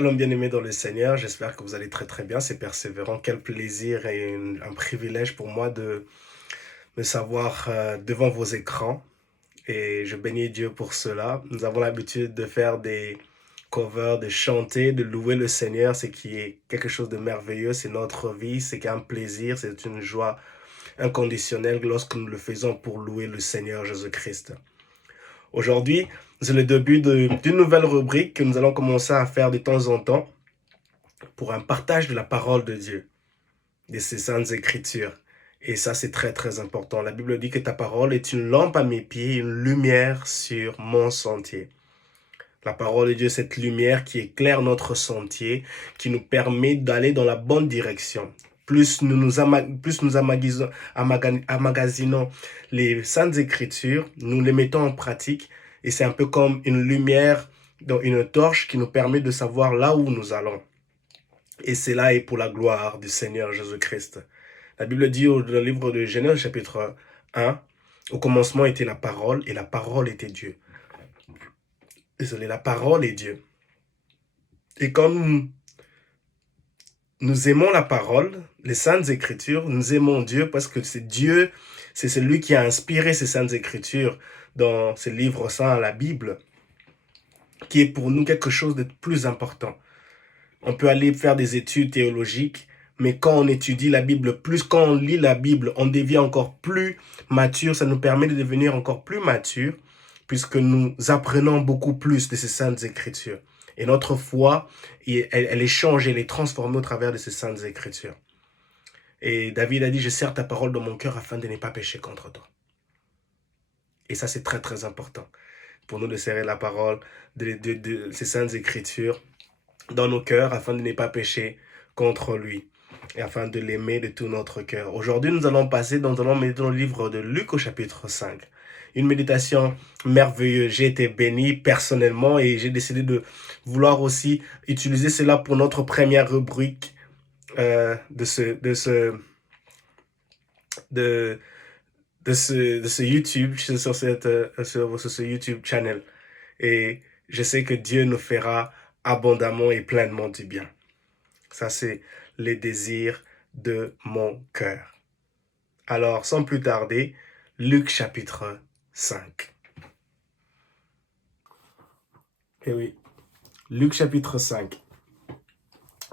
Shalom bien-aimés dans le Seigneur, j'espère que vous allez très très bien, c'est persévérant. Quel plaisir et un privilège pour moi de me savoir devant vos écrans et je bénis Dieu pour cela. Nous avons l'habitude de faire des covers, de chanter, de louer le Seigneur, ce qui est quelque chose de merveilleux, c'est notre vie, c'est un plaisir, c'est une joie inconditionnelle lorsque nous le faisons pour louer le Seigneur Jésus-Christ. Aujourd'hui, c'est le début d'une nouvelle rubrique que nous allons commencer à faire de temps en temps pour un partage de la parole de Dieu, de ses saintes écritures. Et ça, c'est très, très important. La Bible dit que ta parole est une lampe à mes pieds, une lumière sur mon sentier. La parole de Dieu, cette lumière qui éclaire notre sentier, qui nous permet d'aller dans la bonne direction. Plus nous amagasinons les saintes écritures, nous les mettons en pratique, et c'est un peu comme une lumière dans une torche qui nous permet de savoir là où nous allons. Et cela est pour la gloire du Seigneur Jésus-Christ. La Bible dit dans le livre de Genèse chapitre 1, au commencement était la parole et la parole était Dieu. Désolé, la parole est Dieu. Et quand nous aimons la parole, les saintes écritures, nous aimons Dieu parce que c'est Dieu, c'est celui qui a inspiré ces saintes écritures dans ces livres saints, la Bible, qui est pour nous quelque chose de plus important. On peut aller faire des études théologiques, mais quand on étudie la Bible, quand on lit la Bible, on devient encore plus mature. Ça nous permet de devenir encore plus mature, puisque nous apprenons beaucoup plus de ces saintes écritures. Et notre foi, elle est changée, elle est transformée au travers de ces saintes écritures. Et David a dit, je serre ta parole dans mon cœur afin de ne pas pécher contre toi. Et ça, c'est très, très important pour nous de serrer la parole de ces saintes écritures dans nos cœurs afin de ne pas pécher contre lui et afin de l'aimer de tout notre cœur. Aujourd'hui, nous allons méditer dans le livre de Luc au chapitre 5. Une méditation merveilleuse. J'ai été béni personnellement et j'ai décidé de vouloir aussi utiliser cela pour notre première rubrique de ce YouTube, sur ce YouTube channel. Et je sais que Dieu nous fera abondamment et pleinement du bien. Ça, c'est les désirs de mon cœur. Alors, sans plus tarder, Luc chapitre 5. Eh oui, Luc chapitre 5.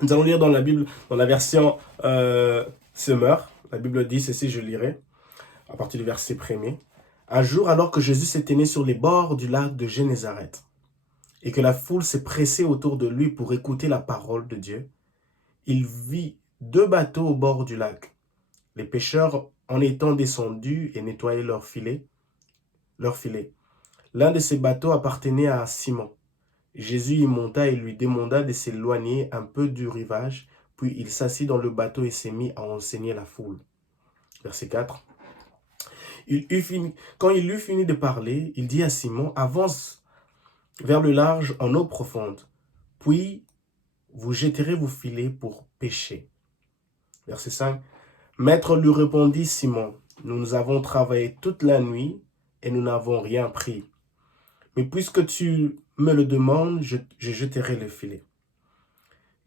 Nous allons lire dans la Bible, dans la version Semeur. La Bible dit ceci, je lirai, à partir du verset 1er. Un jour, alors que Jésus s'était né sur les bords du lac de Génézareth, et que la foule s'est pressée autour de lui pour écouter la parole de Dieu, il vit 2 bateaux au bord du lac. Les pêcheurs en étant descendus et nettoyaient leurs filets. L'un de ces bateaux appartenait à Simon. Jésus y monta et lui demanda de s'éloigner un peu du rivage, puis il s'assit dans le bateau et s'est mis à enseigner la foule. Verset 4. Quand il eut fini de parler, il dit à Simon, avance vers le large en eau profonde, puis vous jetterez vos filets pour pêcher. Verset 5. Maître, lui répondit Simon, nous avons travaillé toute la nuit et nous n'avons rien pris. Mais puisque tu me le demandes, je jeterai le filet.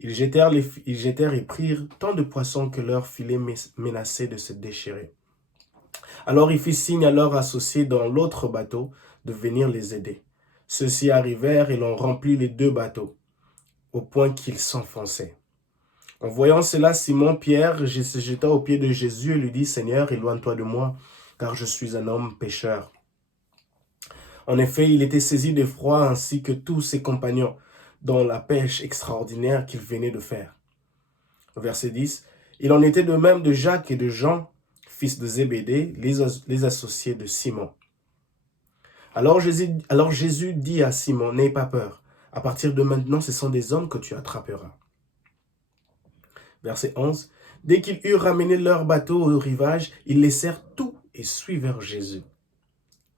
Ils jetèrent et prirent tant de poissons que leur filet menaçait de se déchirer. Alors il fit signe à leurs associés dans l'autre bateau de venir les aider. Ceux-ci arrivèrent et l'on remplit les 2 bateaux, au point qu'ils s'enfonçaient. En voyant cela, Simon-Pierre se jeta aux pieds de Jésus et lui dit, « Seigneur, éloigne-toi de moi, car je suis un homme pécheur. » En effet, il était saisi d'effroi ainsi que tous ses compagnons dans la pêche extraordinaire qu'il venait de faire. Verset 10. Il en était de même de Jacques et de Jean, fils de Zébédée, les associés de Simon. Alors Jésus dit à Simon, « N'aie pas peur, à partir de maintenant, ce sont des hommes que tu attraperas. » Verset 11. Dès qu'ils eurent ramené leur bateau au rivage, ils laissèrent tout et suivirent Jésus.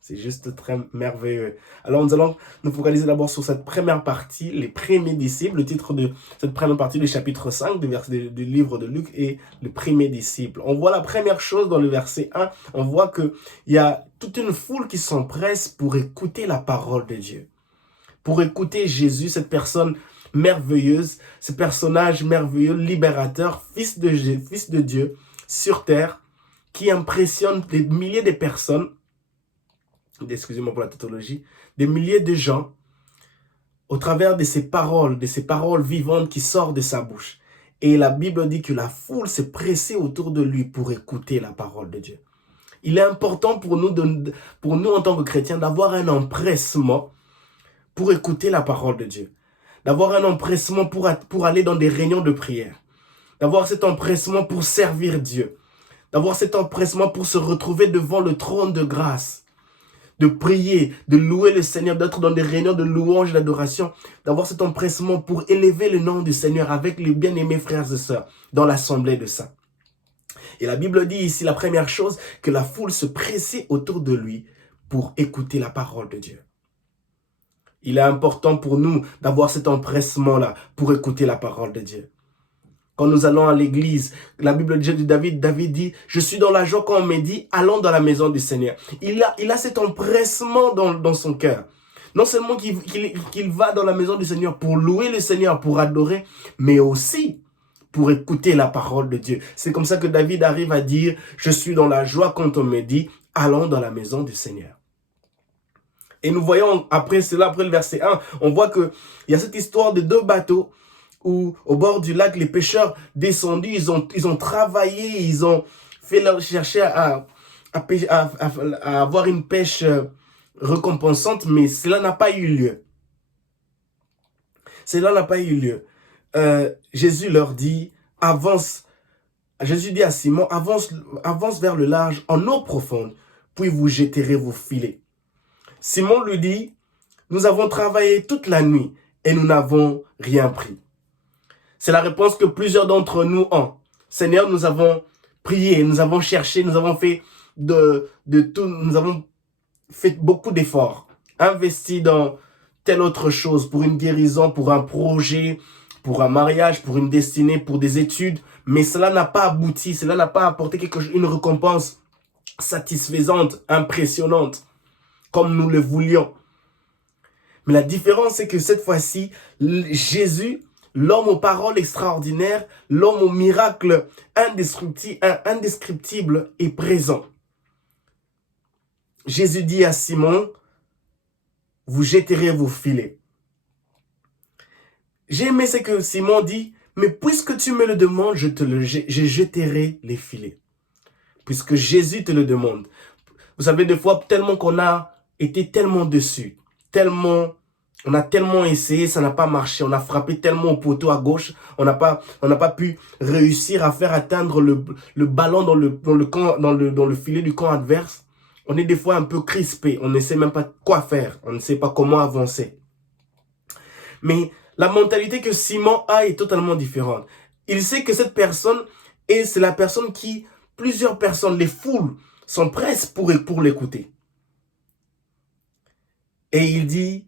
C'est juste très merveilleux. Alors nous allons nous focaliser d'abord sur cette première partie, les premiers disciples. Le titre de cette première partie du chapitre 5 du livre de Luc est le premier disciple. On voit la première chose dans le verset 1, on voit qu'il y a toute une foule qui s'empresse pour écouter la parole de Dieu. Pour écouter Jésus, cette personne merveilleuse, ce personnage merveilleux, libérateur, fils de Dieu, sur terre, qui impressionne des milliers de personnes, excusez-moi pour la tautologie, des milliers de gens, au travers de ces paroles vivantes qui sortent de sa bouche. Et la Bible dit que la foule s'est pressée autour de lui pour écouter la parole de Dieu. Il est important pour nous en tant que chrétiens d'avoir un empressement pour écouter la parole de Dieu. D'avoir un empressement pour aller dans des réunions de prière. D'avoir cet empressement pour servir Dieu. D'avoir cet empressement pour se retrouver devant le trône de grâce. De prier, de louer le Seigneur, d'être dans des réunions de louange et d'adoration. D'avoir cet empressement pour élever le nom du Seigneur avec les bien-aimés frères et sœurs dans l'assemblée de saints. Et la Bible dit ici, la première chose, que la foule se pressait autour de lui pour écouter la parole de Dieu. Il est important pour nous d'avoir cet empressement-là pour écouter la parole de Dieu. Quand nous allons à l'église, la Bible dit de David dit, je suis dans la joie quand on me dit, allons dans la maison du Seigneur. Il a cet empressement dans son cœur. Non seulement qu'il va dans la maison du Seigneur pour louer le Seigneur, pour adorer, mais aussi pour écouter la parole de Dieu. C'est comme ça que David arrive à dire, je suis dans la joie quand on me dit, allons dans la maison du Seigneur. Et nous voyons après cela, après le verset 1, on voit qu'il y a cette histoire de 2 bateaux où au bord du lac, les pêcheurs descendus, ils ont travaillé, ils ont cherché à avoir une pêche récompensante, mais cela n'a pas eu lieu. Cela n'a pas eu lieu. Jésus leur dit, avance. Jésus dit à Simon, avance vers le large en eau profonde, puis vous jetterez vos filets. Simon lui dit, nous avons travaillé toute la nuit et nous n'avons rien pris. C'est la réponse que plusieurs d'entre nous ont. Seigneur, nous avons prié, nous avons cherché, nous avons fait tout, nous avons fait beaucoup d'efforts, investi dans telle autre chose, pour une guérison, pour un projet, pour un mariage, pour une destinée, pour des études, mais cela n'a pas abouti, cela n'a pas apporté une récompense satisfaisante, impressionnante, comme nous le voulions. Mais la différence, c'est que cette fois-ci, Jésus, l'homme aux paroles extraordinaires, l'homme aux miracles indescriptibles est présent. Jésus dit à Simon, vous jetterez vos filets. J'ai aimé ce que Simon dit, mais puisque tu me le demandes, je jetterai les filets. Puisque Jésus te le demande. Vous savez, des fois, tellement qu'on a été tellement dessus, on a tellement essayé, ça n'a pas marché. On a frappé tellement au poteau à gauche, on n'a pas pu réussir à faire atteindre le ballon dans le filet du camp adverse. On est des fois un peu crispé, on ne sait même pas quoi faire, on ne sait pas comment avancer. Mais la mentalité que Simon a est totalement différente. Il sait que cette personne, c'est la personne qui, plusieurs personnes, les foules, sont presses pour l'écouter. Et il dit,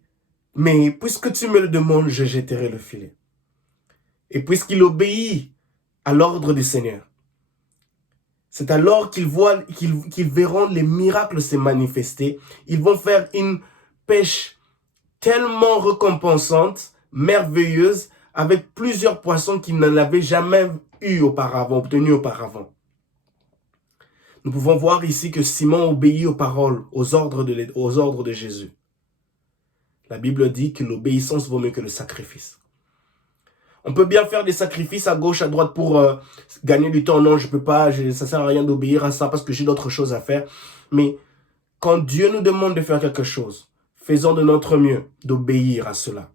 mais puisque tu me le demandes, je jetterai le filet. Et puisqu'il obéit à l'ordre du Seigneur, c'est alors qu'ils verront les miracles se manifester. Ils vont faire une pêche tellement récompensante, merveilleuse, avec plusieurs poissons qu'ils n'en avaient jamais obtenus auparavant. Nous pouvons voir ici que Simon obéit aux paroles, aux ordres de Jésus. La Bible dit que l'obéissance vaut mieux que le sacrifice. On peut bien faire des sacrifices à gauche, à droite pour gagner du temps. Non, je ne peux pas, ça ne sert à rien d'obéir à ça parce que j'ai d'autres choses à faire. Mais quand Dieu nous demande de faire quelque chose, faisons de notre mieux d'obéir à cela.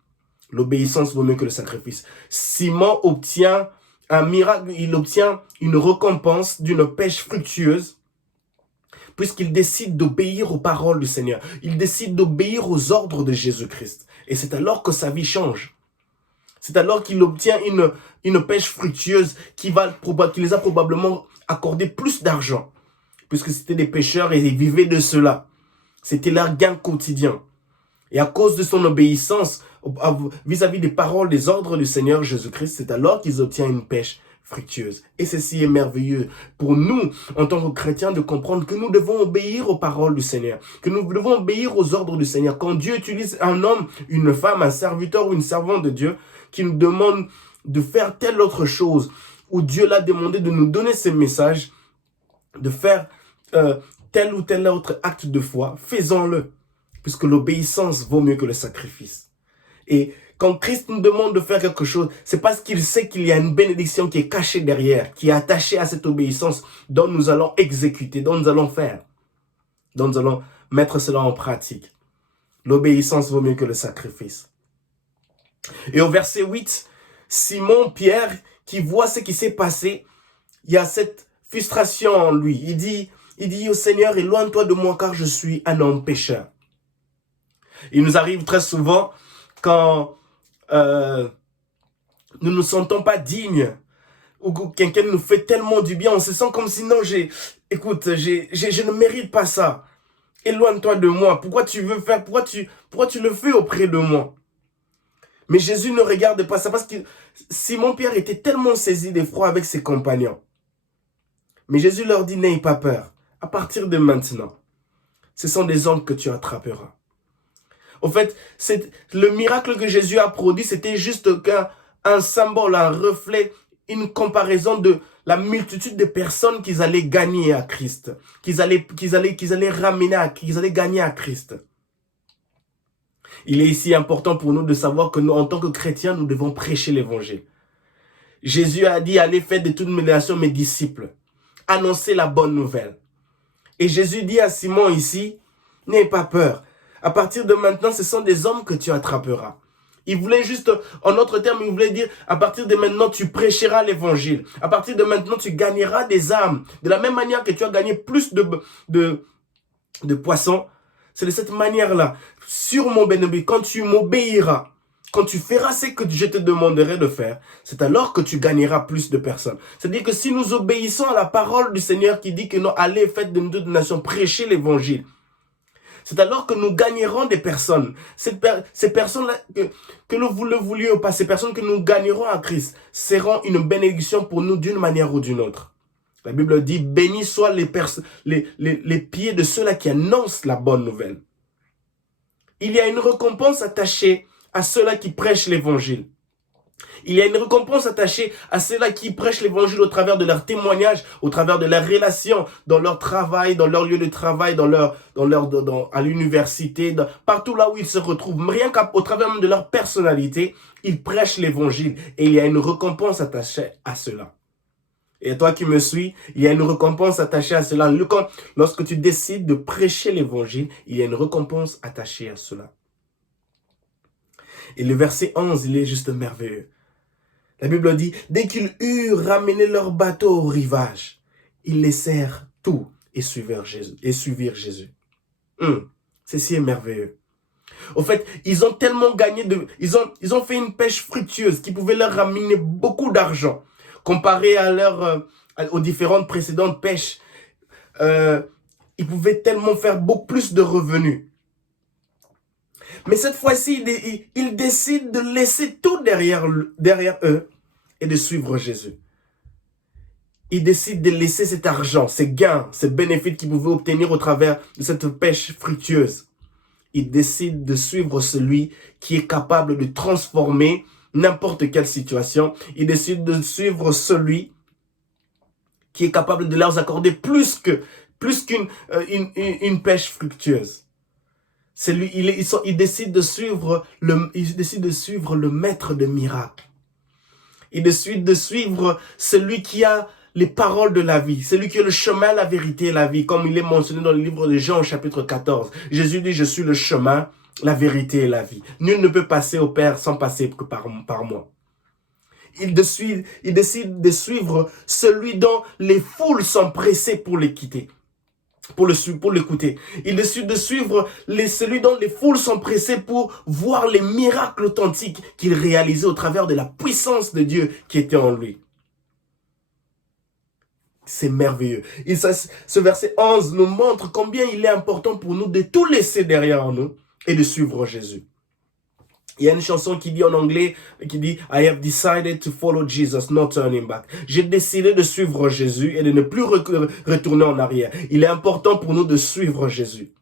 L'obéissance vaut mieux que le sacrifice. Simon obtient un miracle, il obtient une récompense d'une pêche fructueuse puisqu'il décide d'obéir aux paroles du Seigneur. Il décide d'obéir aux ordres de Jésus-Christ. Et c'est alors que sa vie change. C'est alors qu'il obtient une pêche fructueuse qui les a probablement accordé plus d'argent. Puisque c'était des pêcheurs et ils vivaient de cela. C'était leur gain quotidien. Et à cause de son obéissance vis-à-vis des paroles, des ordres du Seigneur Jésus-Christ, c'est alors qu'ils obtiennent une pêche fructueuse. Et ceci est merveilleux pour nous, en tant que chrétiens, de comprendre que nous devons obéir aux paroles du Seigneur, que nous devons obéir aux ordres du Seigneur. Quand Dieu utilise un homme, une femme, un serviteur ou une servante de Dieu, qui nous demande de faire telle autre chose, où Dieu l'a demandé de nous donner ces messages, de faire tel ou tel autre acte de foi, faisons-le, puisque l'obéissance vaut mieux que le sacrifice. Et quand Christ nous demande de faire quelque chose, c'est parce qu'il sait qu'il y a une bénédiction qui est cachée derrière, qui est attachée à cette obéissance dont nous allons exécuter, dont nous allons faire, dont nous allons mettre cela en pratique. L'obéissance vaut mieux que le sacrifice. Et au verset 8, Simon, Pierre, qui voit ce qui s'est passé, il y a cette frustration en lui. Il dit au Seigneur, éloigne-toi de moi car je suis un homme pécheur. Il nous arrive très souvent quand nous ne nous sentons pas dignes ou que quelqu'un nous fait tellement du bien, on se sent comme si non, je ne mérite pas ça. Éloigne-toi de moi. Pourquoi tu veux faire, pourquoi tu le fais auprès de moi? Mais Jésus ne regarde pas ça parce que Simon-Pierre était tellement saisi d'effroi avec ses compagnons. Mais Jésus leur dit, n'ayez pas peur. À partir de maintenant, ce sont des hommes que tu attraperas. En fait, le miracle que Jésus a produit, c'était juste un symbole, un reflet, une comparaison de la multitude de personnes qu'ils allaient gagner à Christ, qu'ils allaient gagner à Christ. Il est ici important pour nous de savoir que nous, en tant que chrétiens, nous devons prêcher l'évangile. Jésus a dit, allez faire de toutes mes nations mes disciples. Annoncez la bonne nouvelle. Et Jésus dit à Simon ici, n'aie pas peur. À partir de maintenant, ce sont des hommes que tu attraperas. Il voulait juste, en autre terme, il voulait dire, à partir de maintenant, tu prêcheras l'évangile. À partir de maintenant, tu gagneras des âmes. De la même manière que tu as gagné plus de poissons, c'est de cette manière-là. Sur mon bénéfice, quand tu m'obéiras, quand tu feras ce que je te demanderai de faire, c'est alors que tu gagneras plus de personnes. C'est-à-dire que si nous obéissons à la parole du Seigneur qui dit que non, allez, faites de toutes les nations, prêchez l'évangile. C'est alors que nous gagnerons des personnes. Ces personnes-là, que vous le vouliez ou pas, ces personnes que nous gagnerons à Christ, seront une bénédiction pour nous d'une manière ou d'une autre. La Bible dit, bénis soient les pieds de ceux-là qui annoncent la bonne nouvelle. Il y a une récompense attachée à ceux-là qui prêchent l'évangile. Il y a une récompense attachée à ceux-là qui prêchent l'évangile au travers de leur témoignage, au travers de leurs relations, dans leur travail, dans leur lieu de travail, à l'université, partout là où ils se retrouvent. Rien qu'au travers même de leur personnalité, ils prêchent l'évangile. Et il y a une récompense attachée à cela. Et toi qui me suis, il y a une récompense attachée à cela. Lorsque tu décides de prêcher l'évangile, il y a une récompense attachée à cela. Et le verset 11, il est juste merveilleux. La Bible dit, dès qu'ils eurent ramené leur bateau au rivage, ils laissèrent tout et suivirent Jésus. Ceci est merveilleux. Au fait, ils ont tellement gagné, ils ont fait une pêche fructueuse qui pouvait leur ramener beaucoup d'argent. Comparé aux différentes précédentes pêches, ils pouvaient tellement faire beaucoup plus de revenus. Mais cette fois-ci, ils décident de laisser tout derrière eux et de suivre Jésus. Ils décident de laisser cet argent, ces gains, ces bénéfices qu'ils pouvaient obtenir au travers de cette pêche fructueuse. Ils décident de suivre celui qui est capable de transformer n'importe quelle situation. Ils décident de suivre celui qui est capable de leur accorder plus qu'une pêche fructueuse. C'est lui, ils décident de suivre le maître de miracles. Ils décident de suivre celui qui a les paroles de la vie, celui qui est le chemin, la vérité et la vie, comme il est mentionné dans le livre de Jean, chapitre 14. Jésus dit, je suis le chemin, la vérité et la vie. Nul ne peut passer au Père sans passer que par moi. Ils décident de suivre celui dont les foules sont pressées pour l'écouter. Pour l'écouter. Il décide de suivre celui dont les foules sont pressées pour voir les miracles authentiques qu'il réalisait au travers de la puissance de Dieu qui était en lui. C'est merveilleux. Et ce verset 11 nous montre combien il est important pour nous de tout laisser derrière nous et de suivre Jésus. Il y a une chanson qui dit en anglais, qui dit « I have decided to follow Jesus, not turning back ». J'ai décidé de suivre Jésus et de ne plus retourner en arrière. Il est important pour nous de suivre Jésus.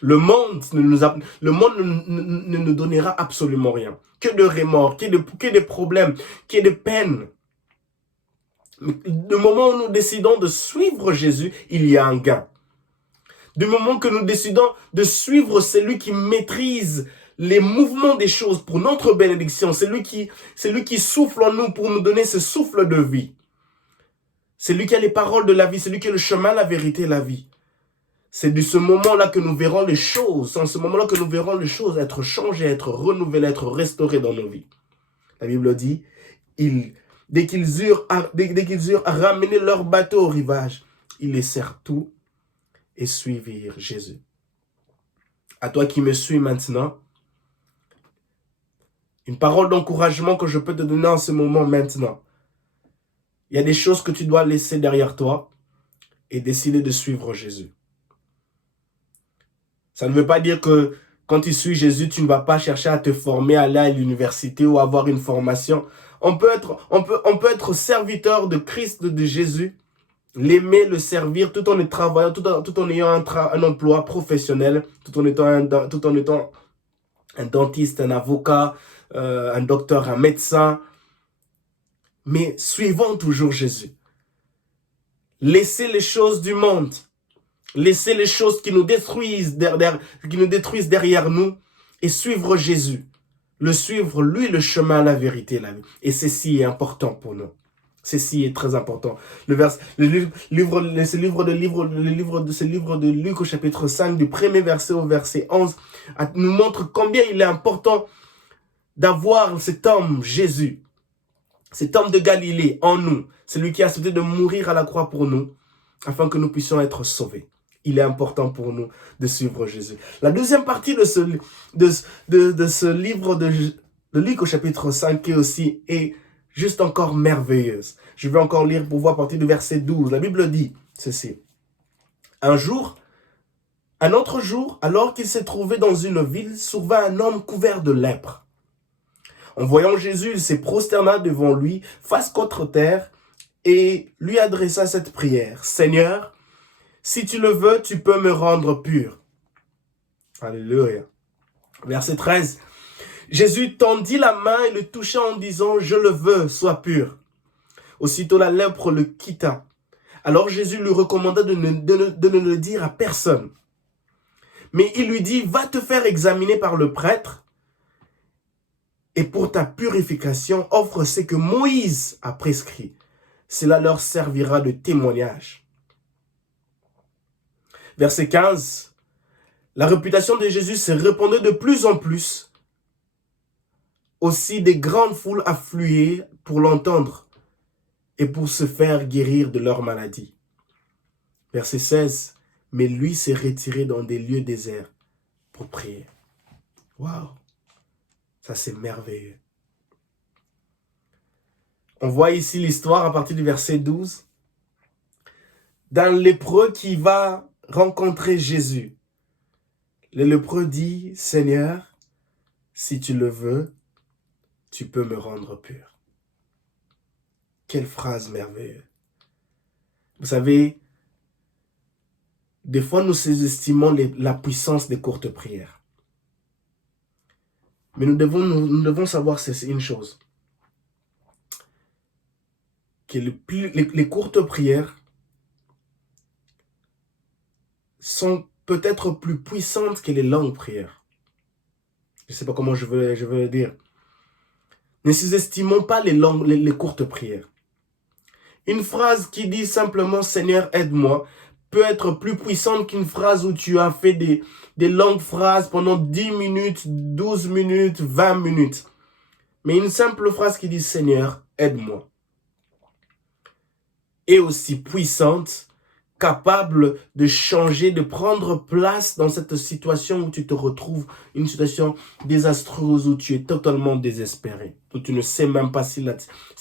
Le monde ne nous donnera absolument rien. Que de remords, que de problèmes, que de peines. Du moment où nous décidons de suivre Jésus, il y a un gain. Du moment que nous décidons de suivre celui qui maîtrise les mouvements des choses pour notre bénédiction, c'est lui qui souffle en nous pour nous donner ce souffle de vie. C'est lui qui a les paroles de la vie, c'est lui qui a le chemin, la vérité et la vie. C'est de ce moment-là que nous verrons les choses, c'est en ce moment-là que nous verrons les choses être changées, être renouvelées, être restaurées dans nos vies. La Bible dit, dès qu'ils eurent ramené leur bateau au rivage, ils laissèrent tout et suivirent Jésus. À toi qui me suis maintenant, une parole d'encouragement que je peux te donner en ce moment maintenant. Il y a des choses que tu dois laisser derrière toi et décider de suivre Jésus. Ça ne veut pas dire que quand tu suis Jésus, tu ne vas pas chercher à te former, aller à l'université ou avoir une formation. On peut être serviteur de Christ, de Jésus, l'aimer, le servir, tout en travaillant, tout en ayant un emploi professionnel, tout en étant un dentiste, un avocat, un docteur, un médecin. Mais suivons toujours Jésus. Laissez les choses du monde. Laissez les choses qui nous détruisent derrière nous et suivre Jésus. Le suivre, lui, le chemin, la vérité, la vie. Et ceci est important pour nous. Ceci est très important. Ce livre de Luc au chapitre 5, du premier verset au verset 11, nous montre combien il est important d'avoir cet homme, Jésus, cet homme de Galilée en nous, celui qui a accepté de mourir à la croix pour nous, afin que nous puissions être sauvés. Il est important pour nous de suivre Jésus. La deuxième partie de ce livre de Luc au chapitre 5 est juste encore merveilleuse. Je vais encore lire pour voir à partir du verset 12. La Bible dit ceci. Un autre jour, alors qu'il s'est trouvé dans une ville, survint un homme couvert de lèpre. En voyant Jésus, il s'est prosterné devant lui, face contre terre, et lui adressa cette prière. Seigneur, si tu le veux, tu peux me rendre pur. Alléluia. Verset 13. Jésus tendit la main et le toucha en disant, je le veux, sois pur. Aussitôt la lèpre le quitta. Alors Jésus lui recommanda de ne le dire à personne. Mais il lui dit, va te faire examiner par le prêtre et pour ta purification, offre ce que Moïse a prescrit. Cela leur servira de témoignage. Verset 15. La réputation de Jésus se répandait de plus en plus. Aussi des grandes foules affluaient pour l'entendre et pour se faire guérir de leur maladie. Verset 16. Mais lui s'est retiré dans des lieux déserts pour prier. Waouh! Ça, c'est merveilleux. On voit ici l'histoire à partir du verset 12 d'un lépreux qui va rencontrer Jésus. Le lépreux dit, Seigneur, si tu le veux, tu peux me rendre pur. Quelle phrase merveilleuse. Vous savez, des fois nous sous-estimons la puissance des courtes prières. Mais nous devons savoir une chose. Que les courtes prières sont peut-être plus puissantes que les longues prières. Je ne sais pas comment je veux le dire. Ne sous-estimons pas les courtes prières. Une phrase qui dit simplement « Seigneur, aide-moi » peut être plus puissante qu'une phrase où tu as fait des longues phrases pendant 10 minutes, 12 minutes, 20 minutes. Mais une simple phrase qui dit « Seigneur, aide-moi » est aussi puissante, capable de changer, de prendre place dans cette situation où tu te retrouves, une situation désastreuse où tu es totalement désespéré, où tu ne sais même pas si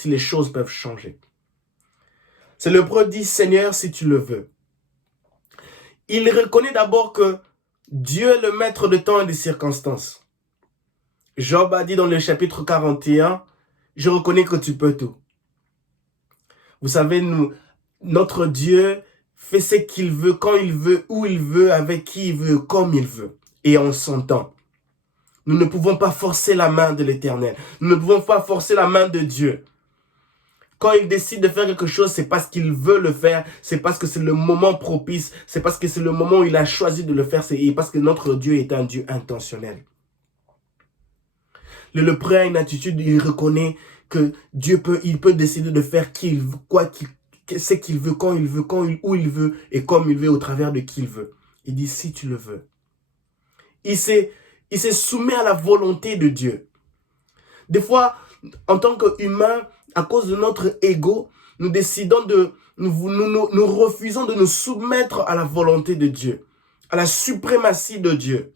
les choses peuvent changer. C'est le lépreux dit « Seigneur, si tu le veux ». Il reconnaît d'abord que Dieu est le maître de temps et des circonstances. Job a dit dans le chapitre 41, « Je reconnais que tu peux tout. » Vous savez, notre Dieu fait ce qu'il veut, quand il veut, où il veut, avec qui il veut, comme il veut. Et en son temps. Nous ne pouvons pas forcer la main de l'Éternel. Nous ne pouvons pas forcer la main de Dieu. Quand il décide de faire quelque chose, c'est parce qu'il veut le faire. C'est parce que c'est le moment propice. C'est parce que c'est le moment où il a choisi de le faire. C'est parce que notre Dieu est un Dieu intentionnel. Le lépreux a une attitude, il reconnaît que Dieu peut décider de faire ce qu'il veut, quand il veut, où il veut et comme il veut, au travers de qui il veut. Il dit, si tu le veux. Il s'est soumis à la volonté de Dieu. Des fois, en tant qu'humains, à cause de notre ego, nous décidons nous refusons de nous soumettre à la volonté de Dieu, à la suprématie de Dieu.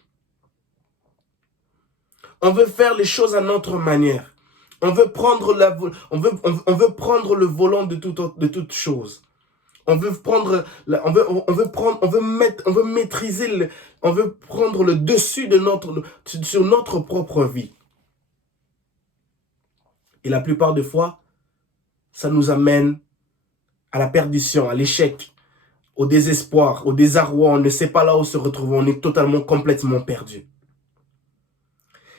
On veut faire les choses à notre manière. On veut prendre le volant de toute chose. On veut maîtriser, on veut prendre le dessus sur notre propre vie. Et la plupart des fois, ça nous amène à la perdition, à l'échec, au désespoir, au désarroi. On ne sait pas là où se retrouver. On est complètement perdu.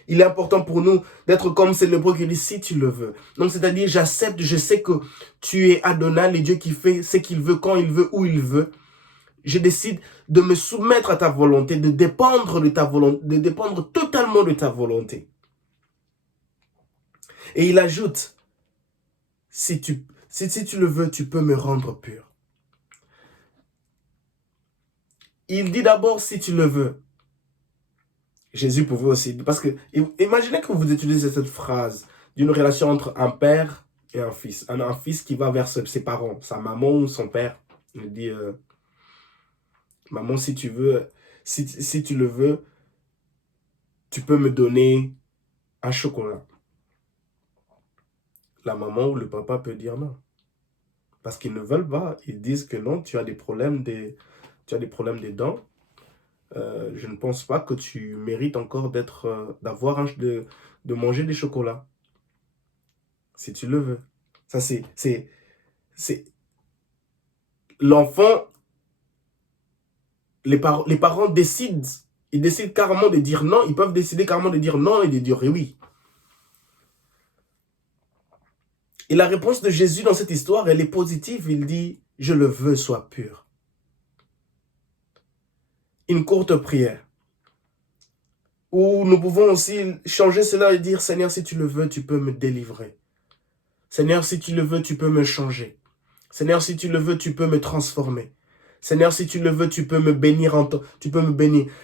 Il est important pour nous d'être comme c'est le lépreux qui dit, si tu le veux. Donc, c'est-à-dire, j'accepte, je sais que tu es Adonai, le Dieu qui fait ce qu'il veut, quand il veut, où il veut. Je décide de me soumettre à ta volonté, de dépendre de ta volonté, de dépendre totalement de ta volonté. Et il ajoute, si tu le veux, tu peux me rendre pur. Il dit d'abord, si tu le veux. Jésus pouvait aussi, parce que imaginez que vous utilisez cette phrase d'une relation entre un père et un fils. Un fils qui va vers ses parents, sa maman ou son père. Il dit, maman, si tu veux, si tu le veux, tu peux me donner un chocolat. La maman ou le papa peut dire non. Parce qu'ils ne veulent pas. Ils disent que non, tu as des problèmes des dents. Je ne pense pas que tu mérites encore de manger des chocolats. Si tu le veux. Ça, c'est l'enfant, les parents décident. Ils décident carrément de dire non. Ils peuvent décider carrément de dire non et de dire oui. Et la réponse de Jésus dans cette histoire, elle est positive. Il dit, je le veux, sois pur. Une courte prière. Où nous pouvons aussi changer cela et dire, Seigneur, si tu le veux, tu peux me délivrer. Seigneur, si tu le veux, tu peux me changer. Seigneur, si tu le veux, tu peux me transformer. Seigneur, si tu le veux, tu peux me bénir.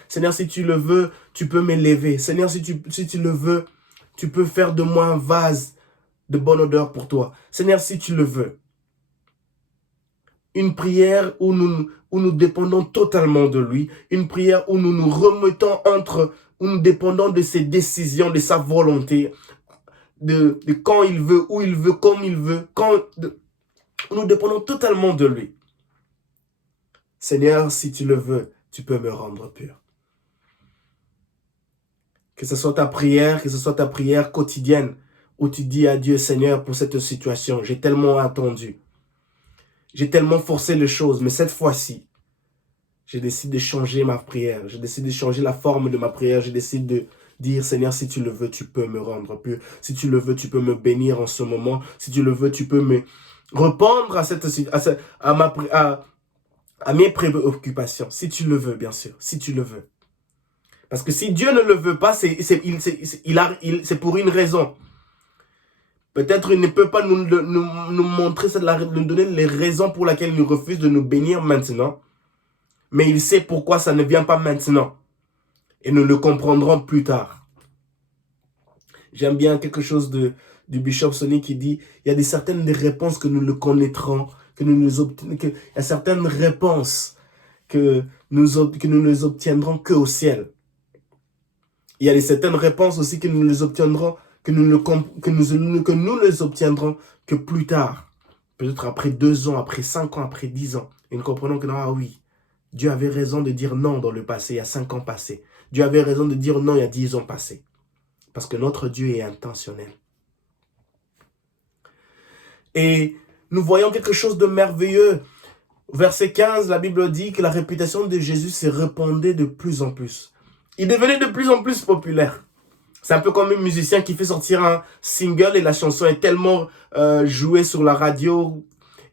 Seigneur, si tu le veux, tu peux m'élever. Seigneur, si tu le veux, tu peux faire de moi un vase de bonne odeur pour toi. Seigneur, si tu le veux. Une prière où nous dépendons totalement de lui. Une prière où nous nous remettons où nous dépendons de ses décisions, de sa volonté, de quand il veut, où il veut, comme il veut. Nous dépendons totalement de lui. Seigneur, si tu le veux, tu peux me rendre pur. Que ce soit ta prière quotidienne, où tu dis à Dieu, Seigneur, pour cette situation, j'ai tellement attendu. J'ai tellement forcé les choses, mais cette fois-ci, je décide de changer ma prière. Je décide de changer la forme de ma prière. Je décide de dire, Seigneur, si tu le veux, tu peux me rendre pur. Si tu le veux, tu peux me bénir en ce moment. Si tu le veux, tu peux me répondre à mes préoccupations. Si tu le veux, bien sûr. Si tu le veux. Parce que si Dieu ne le veut pas, c'est pour une raison. Peut-être il ne peut pas nous montrer, nous donner les raisons pour lesquelles il nous refuse de nous bénir maintenant. Mais il sait pourquoi ça ne vient pas maintenant. Et nous le comprendrons plus tard. J'aime bien quelque chose du Bishop Sonny qui dit, il y a certaines réponses que nous le connaîtrons, il y a certaines réponses que nous ne les obtiendrons qu'au ciel. Il y a certaines réponses aussi que nous les obtiendrons, que nous les obtiendrons que plus tard. Peut-être après 2 ans, après 5 ans, après 10 ans. Et nous comprenons que, ah oui, Dieu avait raison de dire non dans le passé, il y a 5 ans passés. Dieu avait raison de dire non il y a 10 ans passés. Parce que notre Dieu est intentionnel. Et nous voyons quelque chose de merveilleux. Verset 15, la Bible dit que la réputation de Jésus s'est répandue de plus en plus. Il devenait de plus en plus populaire. C'est un peu comme un musicien qui fait sortir un single et la chanson est tellement jouée sur la radio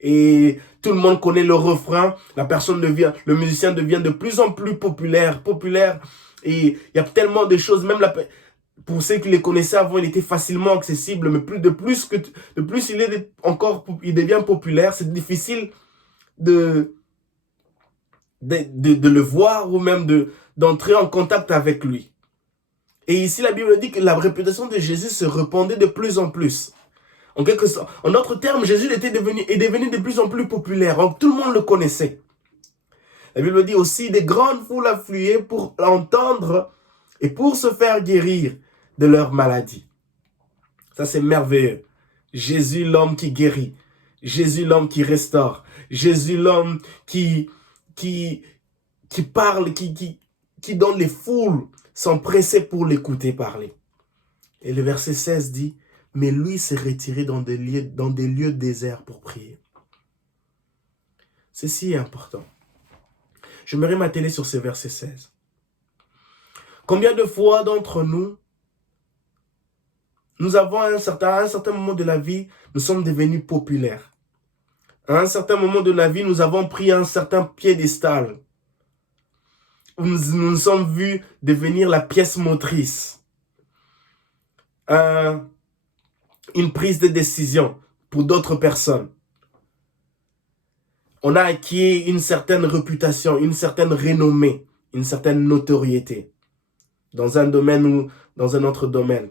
et tout le monde connaît le refrain. Le musicien devient de plus en plus populaire. Et il y a tellement de choses, même pour ceux qui les connaissaient avant, il était facilement accessible, mais de plus il devient populaire, c'est difficile de le voir ou même d'entrer en contact avec lui. Et ici, la Bible dit que la réputation de Jésus se répandait de plus en plus. En quelque sorte, en d'autres termes, Jésus est devenu de plus en plus populaire. Donc, tout le monde le connaissait. La Bible dit aussi, des grandes foules affluaient pour l'entendre et pour se faire guérir de leur maladie. Ça, c'est merveilleux. Jésus, l'homme qui guérit. Jésus, l'homme qui restaure. Jésus, l'homme qui parle, qui donne les foules sont pressés pour l'écouter parler. Et le verset 16 dit, mais lui s'est retiré dans des lieux déserts pour prier. Ceci est important. Je me m'atteler sur ce verset 16. Combien de fois d'entre nous, nous avons à un certain moment de la vie, nous sommes devenus populaires. À un certain moment de la vie, nous avons pris un certain piédestal. Nous nous sommes vus devenir la pièce motrice. Une prise de décision pour d'autres personnes. On a acquis une certaine réputation, une certaine renommée, une certaine notoriété dans un domaine ou dans un autre domaine.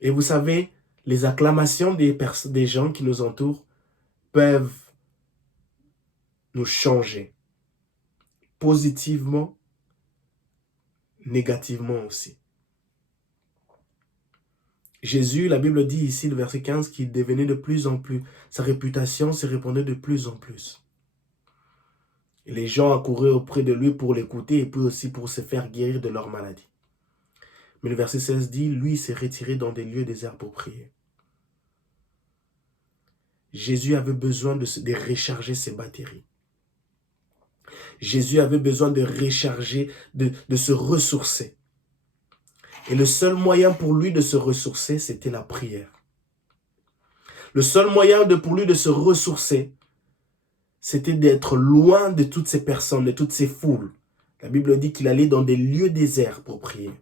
Et vous savez, les acclamations des gens qui nous entourent peuvent nous changer. Positivement, négativement aussi. Jésus, la Bible dit ici, le verset 15, qu'il devenait de plus en plus, sa réputation se répandait de plus en plus. Et les gens accouraient auprès de lui pour l'écouter et puis aussi pour se faire guérir de leur maladie. Mais le verset 16 dit, lui s'est retiré dans des lieux déserts pour prier. Jésus avait besoin de recharger ses batteries. Jésus avait besoin de recharger, de se ressourcer. Et le seul moyen pour lui de se ressourcer, c'était la prière. Le seul moyen pour lui de se ressourcer, c'était d'être loin de toutes ces personnes, de toutes ces foules. La Bible dit qu'il allait dans des lieux déserts pour prier.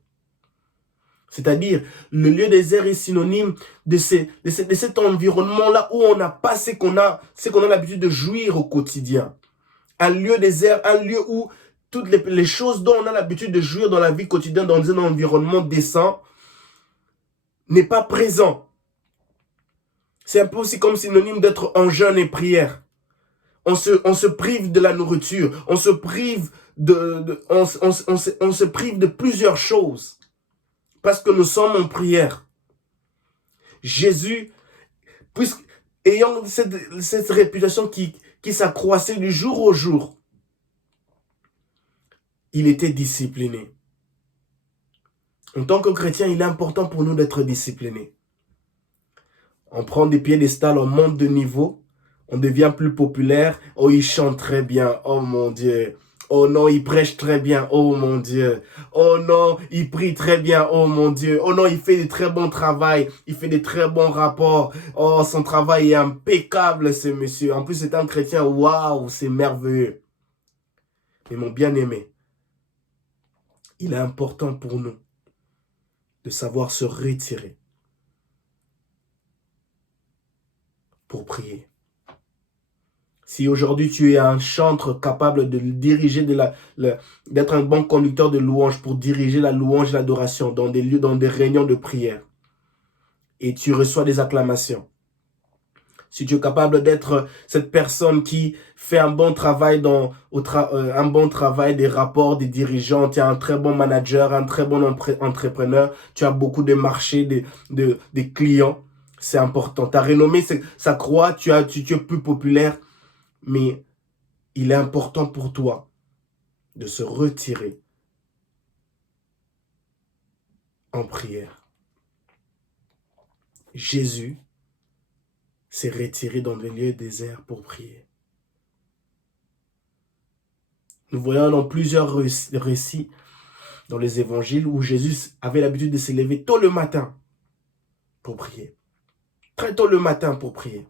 C'est-à-dire, le lieu désert est synonyme de cet environnement-là où on n'a pas ce qu'on a l'habitude de jouir au quotidien. Un lieu désert, un lieu où toutes les choses dont on a l'habitude de jouir dans la vie quotidienne, dans un environnement décent, n'est pas présent. C'est un peu aussi comme synonyme d'être en jeûne et prière. On se prive de la nourriture, on se prive on se prive de plusieurs choses parce que nous sommes en prière. Jésus, ayant cette réputation qui s'accroissait du jour au jour, il était discipliné. En tant que chrétien, il est important pour nous d'être disciplinés. On prend des piédestals, on monte de niveau, on devient plus populaire. Oh, il chante très bien, oh mon Dieu. Oh non, il prêche très bien, oh mon Dieu. Oh non, il prie très bien, oh mon Dieu. Oh non, il fait de très bons travail, il fait de très bons rapports. Oh, son travail est impeccable, ce monsieur. En plus, c'est un chrétien, waouh, c'est merveilleux. Mais mon bien-aimé, il est important pour nous de savoir se retirer pour prier. Si aujourd'hui tu es un chantre capable de diriger, d'être un bon conducteur de louange pour diriger la louange et l'adoration dans des lieux, dans des réunions de prière, et tu reçois des acclamations, si tu es capable d'être cette personne qui fait un bon travail un bon travail des rapports, des dirigeants, tu es un très bon manager, un très bon entrepreneur, tu as beaucoup de marchés, des clients, c'est important. Ta renommée, ça croît, tu es plus populaire, mais il est important pour toi de se retirer en prière. Jésus s'est retiré dans des lieux déserts pour prier. Nous voyons dans plusieurs récits dans les évangiles où Jésus avait l'habitude de se lever tôt le matin pour prier. Très tôt le matin pour prier.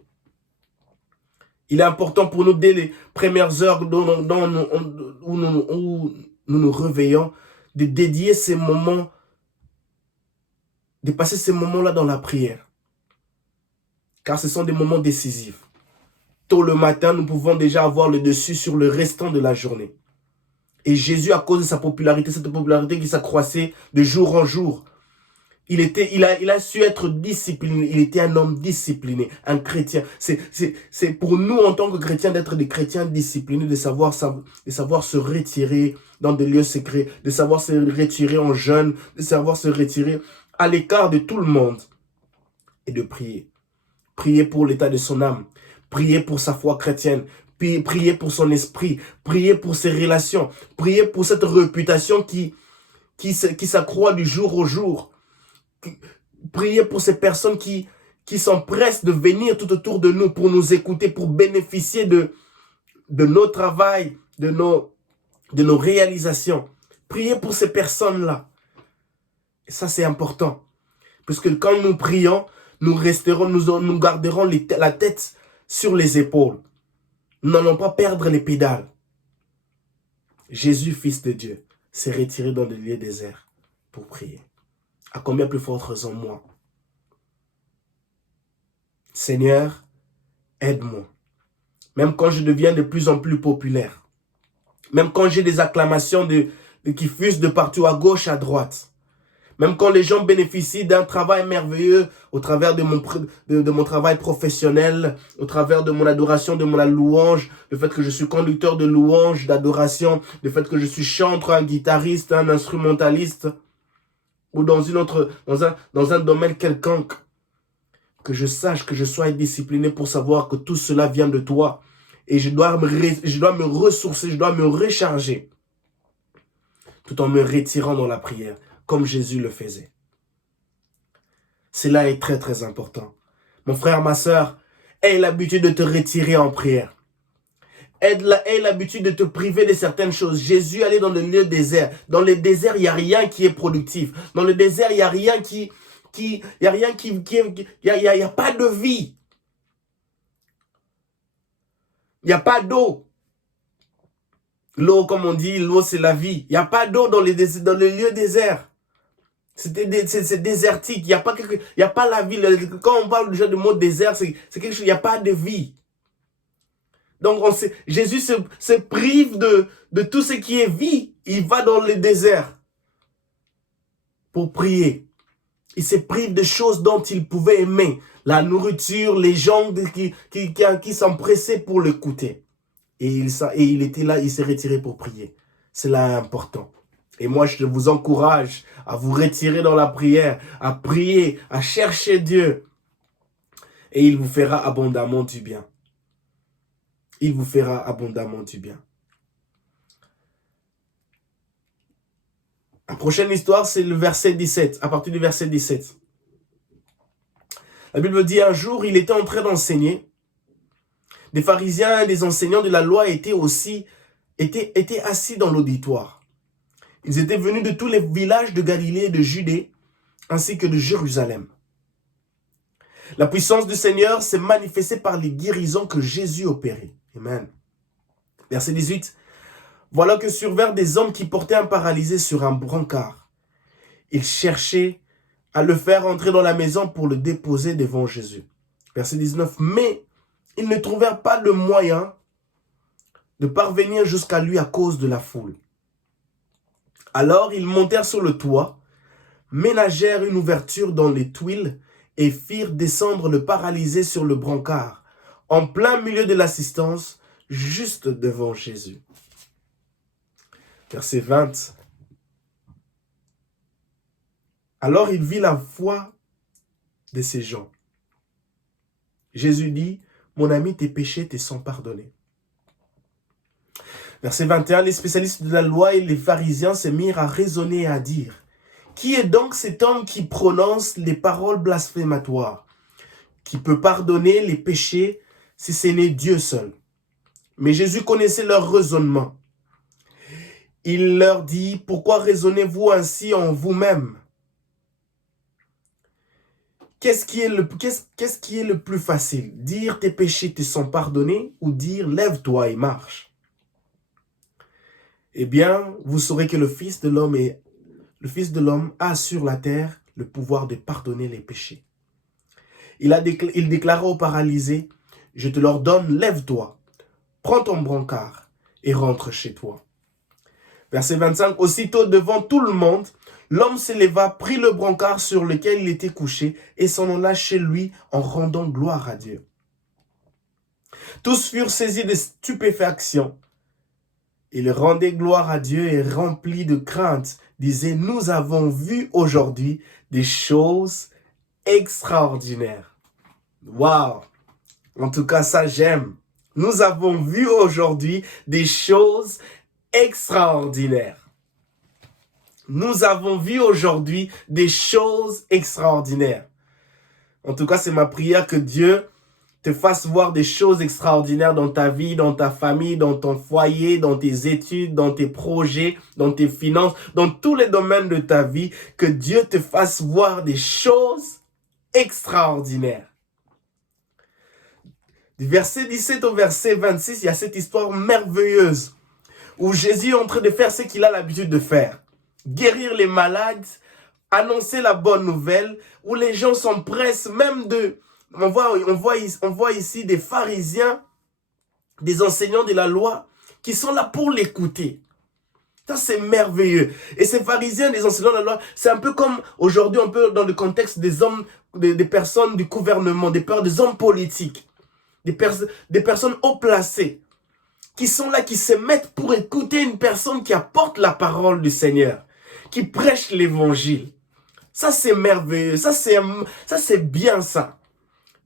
Il est important pour nous, dès les premières heures où nous nous réveillons, de dédier ces moments, de passer ces moments-là dans la prière. Car ce sont des moments décisifs. Tôt le matin, nous pouvons déjà avoir le dessus sur le restant de la journée. Et Jésus, à cause de sa popularité, cette popularité qui s'accroissait de jour en jour, il a su être discipliné. Il était un homme discipliné, un chrétien. C'est pour nous, en tant que chrétiens, d'être des chrétiens disciplinés, de savoir se retirer dans des lieux secrets, de savoir se retirer en jeûne, de savoir se retirer à l'écart de tout le monde et de prier. Prier pour l'état de son âme, prier pour sa foi chrétienne, prier pour son esprit, prier pour ses relations, prier pour cette réputation qui s'accroît du jour au jour. Prier pour ces personnes qui s'empressent de venir tout autour de nous pour nous écouter, pour bénéficier de nos travails, de nos réalisations. Prier pour ces personnes-là. Et ça, c'est important. Parce que quand nous prions, nous garderons la tête sur les épaules. Nous n'allons pas perdre les pédales. Jésus, Fils de Dieu, s'est retiré dans des lieux déserts pour prier. À combien plus forte raison moi? Seigneur, aide-moi. Même quand je deviens de plus en plus populaire. Même quand j'ai des acclamations qui fusent de partout, à gauche, à droite. Même quand les gens bénéficient d'un travail merveilleux au travers de mon travail professionnel, au travers de mon adoration, de mon louange, le fait que je suis conducteur de louange, d'adoration, le fait que je suis chanteur, un guitariste, un instrumentaliste, ou dans un domaine quelconque, que je sache, que je sois discipliné pour savoir que tout cela vient de toi. Et je dois me ressourcer, je dois me recharger, tout en me retirant dans la prière, comme Jésus le faisait. Cela est très très important. Mon frère, ma soeur, aie l'habitude de te retirer en prière. Aie l'habitude de te priver de certaines choses. Jésus allait dans le lieu désert. Dans le désert, il n'y a rien qui est productif. Dans le désert, il n'y a rien il n'y a pas de vie. Il n'y a pas d'eau. L'eau, comme on dit, l'eau c'est la vie. Il n'y a pas d'eau dans le lieu désert. C'est désertique. Il n'y a pas la vie. Quand on parle déjà du mot désert, c'est quelque chose, il n'y a pas de vie. Donc Jésus se prive de tout ce qui est vie. Il va dans le désert pour prier. Il se prive de choses dont il pouvait aimer. La nourriture, les gens qui s'empressaient pour l'écouter. Et il était là, il s'est retiré pour prier. C'est là important. Et moi, je vous encourage à vous retirer dans la prière, à prier, à chercher Dieu. Et il vous fera abondamment du bien. Il vous fera abondamment du bien. La prochaine histoire, c'est le verset 17, à partir du verset 17. La Bible dit, un jour, il était en train d'enseigner. Des pharisiens et des enseignants de la loi étaient assis dans l'auditoire. Ils étaient venus de tous les villages de Galilée et de Judée, ainsi que de Jérusalem. La puissance du Seigneur s'est manifestée par les guérisons que Jésus opérait. Amen. Verset 18. Voilà que survinrent des hommes qui portaient un paralysé sur un brancard. Ils cherchaient à le faire entrer dans la maison pour le déposer devant Jésus. Verset 19. Mais ils ne trouvèrent pas le moyen de parvenir jusqu'à lui à cause de la foule. Alors ils montèrent sur le toit, ménagèrent une ouverture dans les tuiles et firent descendre le paralysé sur le brancard, en plein milieu de l'assistance, juste devant Jésus. Verset 20. Alors il vit la foi de ces gens. Jésus dit, mon ami, tes péchés te sont pardonnés. Verset 21, les spécialistes de la loi et les pharisiens se mirent à raisonner et à dire, Qui est donc cet homme qui prononce les paroles blasphématoires, qui peut pardonner les péchés si ce n'est Dieu seul? Mais Jésus connaissait leur raisonnement. Il leur dit, pourquoi raisonnez-vous ainsi en vous-même? Qu'est-ce qui est le plus facile? Dire tes péchés te sont pardonnés ou dire lève-toi et marche? Eh bien, vous saurez que le Fils de l'homme a sur la terre le pouvoir de pardonner les péchés. Il déclara au paralysé, je te l'ordonne, lève-toi, prends ton brancard et rentre chez toi. Verset 25, aussitôt devant tout le monde, l'homme se leva, prit le brancard sur lequel il était couché et s'en alla chez lui en rendant gloire à Dieu. Tous furent saisis de stupéfaction. Ils rendaient gloire à Dieu et remplis de crainte, disaient, nous avons vu aujourd'hui des choses extraordinaires. Waouh! En tout cas, ça j'aime. Nous avons vu aujourd'hui des choses extraordinaires. Nous avons vu aujourd'hui des choses extraordinaires. En tout cas, c'est ma prière que Dieu te fasse voir des choses extraordinaires dans ta vie, dans ta famille, dans ton foyer, dans tes études, dans tes projets, dans tes finances, dans tous les domaines de ta vie, que Dieu te fasse voir des choses extraordinaires. Du verset 17 au verset 26, il y a cette histoire merveilleuse où Jésus est en train de faire ce qu'il a l'habitude de faire. Guérir les malades, annoncer la bonne nouvelle, où les gens s'empressent même de... On voit ici des pharisiens, des enseignants de la loi, qui sont là pour l'écouter. Ça, c'est merveilleux. Et ces pharisiens, des enseignants de la loi, c'est un peu comme aujourd'hui, un peu dans le contexte des hommes, des personnes du gouvernement, des hommes politiques, des personnes haut placées, qui sont là, qui se mettent pour écouter une personne qui apporte la parole du Seigneur, qui prêche l'évangile. Ça, c'est merveilleux. Ça, c'est bien ça.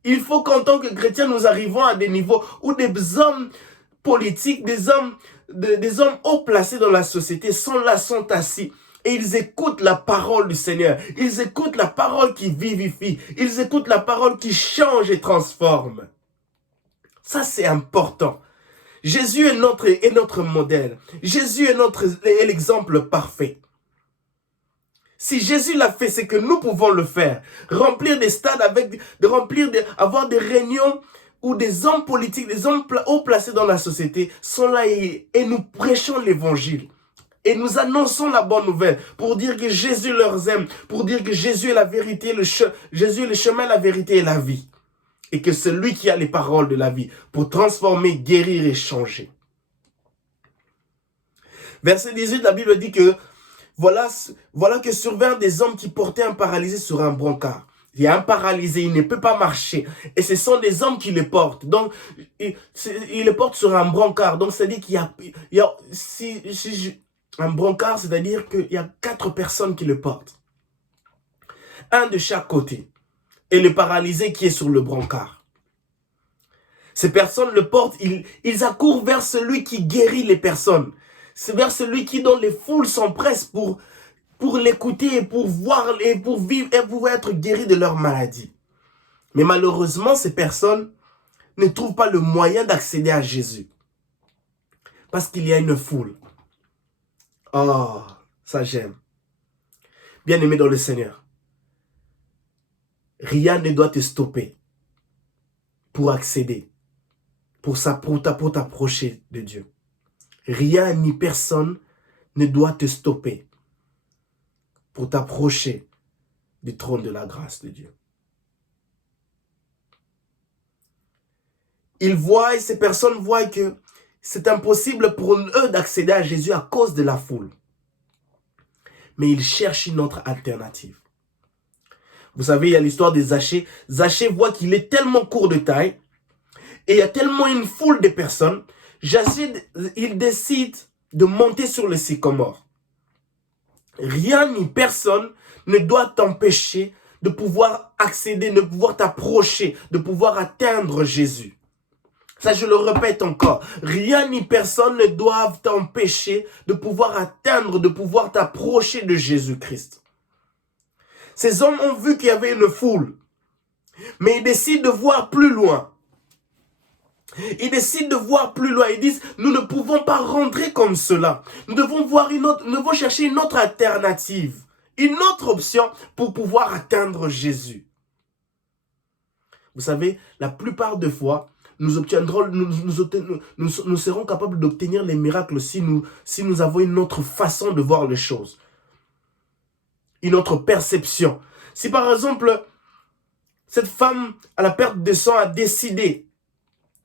Il faut qu'en tant que chrétiens, nous arrivons à des niveaux où des hommes politiques, des hommes haut placés dans la société sont là, sont assis. Et ils écoutent la parole du Seigneur. Ils écoutent la parole qui vivifie. Ils écoutent la parole qui change et transforme. Ça, c'est important. Jésus est notre modèle. Jésus est l'exemple parfait. Si Jésus l'a fait, c'est que nous pouvons le faire. Remplir des stades avoir des réunions où des hommes politiques, des hommes haut placés dans la société sont là et nous prêchons l'évangile. Et nous annonçons la bonne nouvelle pour dire que Jésus leur aime, pour dire que Jésus est la vérité, Jésus est le chemin, la vérité et la vie. Et que c'est lui qui a les paroles de la vie pour transformer, guérir et changer. Verset 18, la Bible dit que voilà que survinrent des hommes qui portaient un paralysé sur un brancard. Il y a un paralysé, il ne peut pas marcher. Et ce sont des hommes qui le portent. Donc, ils le portent sur un brancard. Donc, c'est-à-dire qu'il y a un brancard, c'est-à-dire qu'il y a 4 personnes qui le portent. Un de chaque côté. Et le paralysé qui est sur le brancard. Ces personnes le portent, ils accourent vers celui qui guérit les personnes. C'est vers celui qui, dont les foules s'empressent pour l'écouter et pour voir et pour vivre et pour être guéris de leur maladie. Mais malheureusement, ces personnes ne trouvent pas le moyen d'accéder à Jésus. Parce qu'il y a une foule. Oh, ça j'aime. Bien-aimé dans le Seigneur, rien ne doit te stopper pour accéder, pour t'approcher de Dieu. Rien ni personne ne doit te stopper pour t'approcher du trône de la grâce de Dieu. Ces personnes voient que c'est impossible pour eux d'accéder à Jésus à cause de la foule. Mais ils cherchent une autre alternative. Vous savez, il y a l'histoire de Zachée. Zachée voit qu'il est tellement court de taille et il y a tellement une foule de personnes. Il décide de monter sur le sycomore. Rien ni personne ne doit t'empêcher de pouvoir accéder, de pouvoir t'approcher, de pouvoir atteindre Jésus. Ça, je le répète encore. Rien ni personne ne doit t'empêcher de pouvoir atteindre, de pouvoir t'approcher de Jésus-Christ. Ces hommes ont vu qu'il y avait une foule. Mais ils décident de voir plus loin. Ils décident de voir plus loin. Ils disent, nous ne pouvons pas rentrer comme cela. Nous devons chercher une autre alternative. Une autre option pour pouvoir atteindre Jésus. Vous savez, la plupart des fois, nous serons capables d'obtenir les miracles si nous avons une autre façon de voir les choses. Une autre perception. Si par exemple, cette femme à la perte de sang a décidé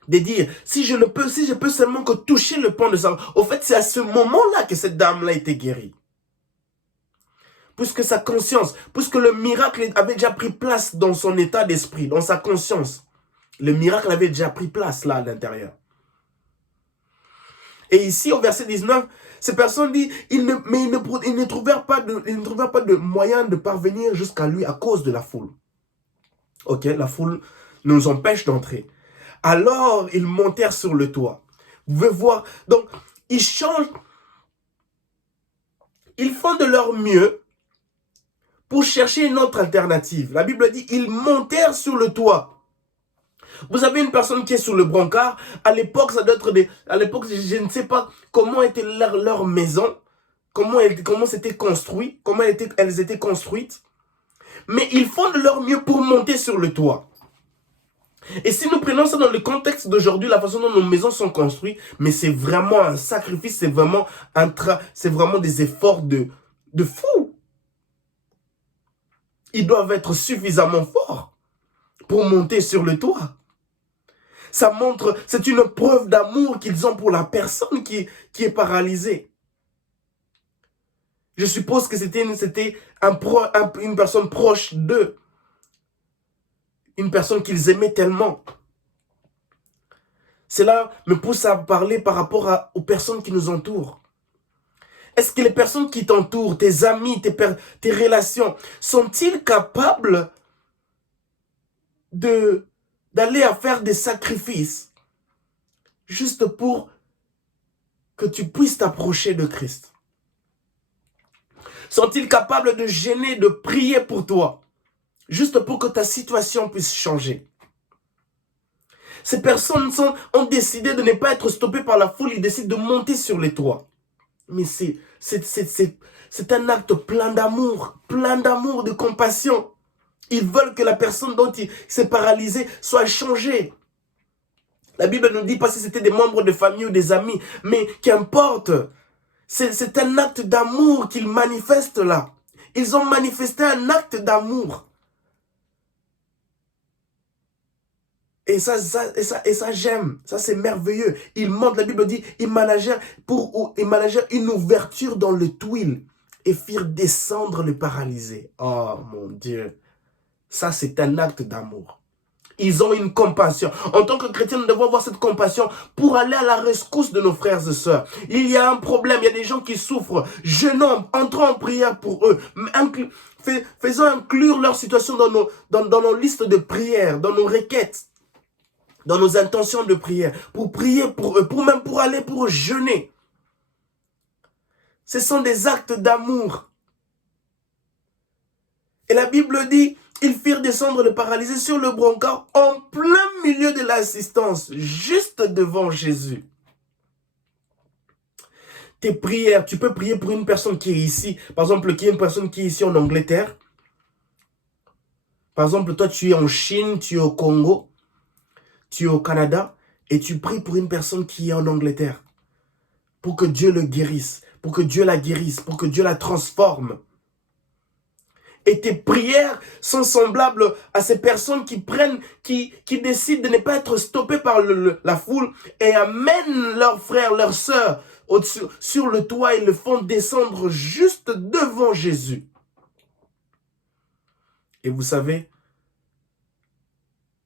de dire, si je peux seulement que toucher le pan de sang. Au fait, c'est à ce moment-là que cette dame-là a été guérie. Puisque sa conscience, puisque le miracle avait déjà pris place dans son état d'esprit, dans sa conscience. Le miracle avait déjà pris place là à l'intérieur. Et ici, au verset 19, ces personnes disent, ils ne trouvèrent pas de moyen de parvenir jusqu'à lui à cause de la foule. Ok, la foule nous empêche d'entrer. Alors, ils montèrent sur le toit. Vous pouvez voir, donc, ils changent, ils font de leur mieux pour chercher une autre alternative. La Bible dit, ils montèrent sur le toit. Vous avez une personne qui est sur le brancard. À l'époque, ça doit être à l'époque, je ne sais pas comment était leur maison, comment c'était construit, comment elles étaient construites. Mais ils font de leur mieux pour monter sur le toit. Et si nous prenons ça dans le contexte d'aujourd'hui, la façon dont nos maisons sont construites, mais c'est vraiment un sacrifice, c'est vraiment des efforts de fou. Ils doivent être suffisamment forts pour monter sur le toit. Ça montre, c'est une preuve d'amour qu'ils ont pour la personne qui est paralysée. Je suppose que c'était une personne proche d'eux. Une personne qu'ils aimaient tellement. Cela me pousse à parler par rapport aux personnes qui nous entourent. Est-ce que les personnes qui t'entourent, tes amis, tes relations, sont-ils capables d'aller à faire des sacrifices juste pour que tu puisses t'approcher de Christ? Sont-ils capables de gêner, de prier pour toi, juste pour que ta situation puisse changer? Ces personnes ont décidé de ne pas être stoppées par la foule, ils décident de monter sur les toits. Mais c'est un acte plein d'amour, de compassion. Ils veulent que la personne dont il s'est paralysé soit changée. La Bible ne dit pas si c'était des membres de famille ou des amis, mais qu'importe. C'est un acte d'amour qu'ils manifestent là. Ils ont manifesté un acte d'amour. Et ça j'aime. Ça, c'est merveilleux. Ils montent, la Bible dit, ils managèrent une ouverture dans le tuile et firent descendre le paralysé. Oh mon Dieu. Ça, c'est un acte d'amour. Ils ont une compassion. En tant que chrétiens, nous devons avoir cette compassion pour aller à la rescousse de nos frères et sœurs. Il y a un problème, il y a des gens qui souffrent. Jeûnons, entrons en prière pour eux. Faisons inclure leur situation dans nos listes de prière, dans nos requêtes, dans nos intentions de prière, pour prier pour eux, pour aller pour jeûner. Ce sont des actes d'amour. Et la Bible dit, ils firent descendre le paralysé sur le brancard en plein milieu de l'assistance, juste devant Jésus. Tes prières, tu peux prier pour une personne qui est ici. Par exemple, qui est une personne qui est ici en Angleterre. Par exemple, toi, tu es en Chine, tu es au Congo, tu es au Canada, et tu pries pour une personne qui est en Angleterre. Pour que Dieu le guérisse, pour que Dieu la guérisse, pour que Dieu la transforme. Et tes prières sont semblables à ces personnes qui décident de ne pas être stoppées par la foule et amènent leurs frères, leurs sœurs sur le toit et le font descendre juste devant Jésus. Et vous savez,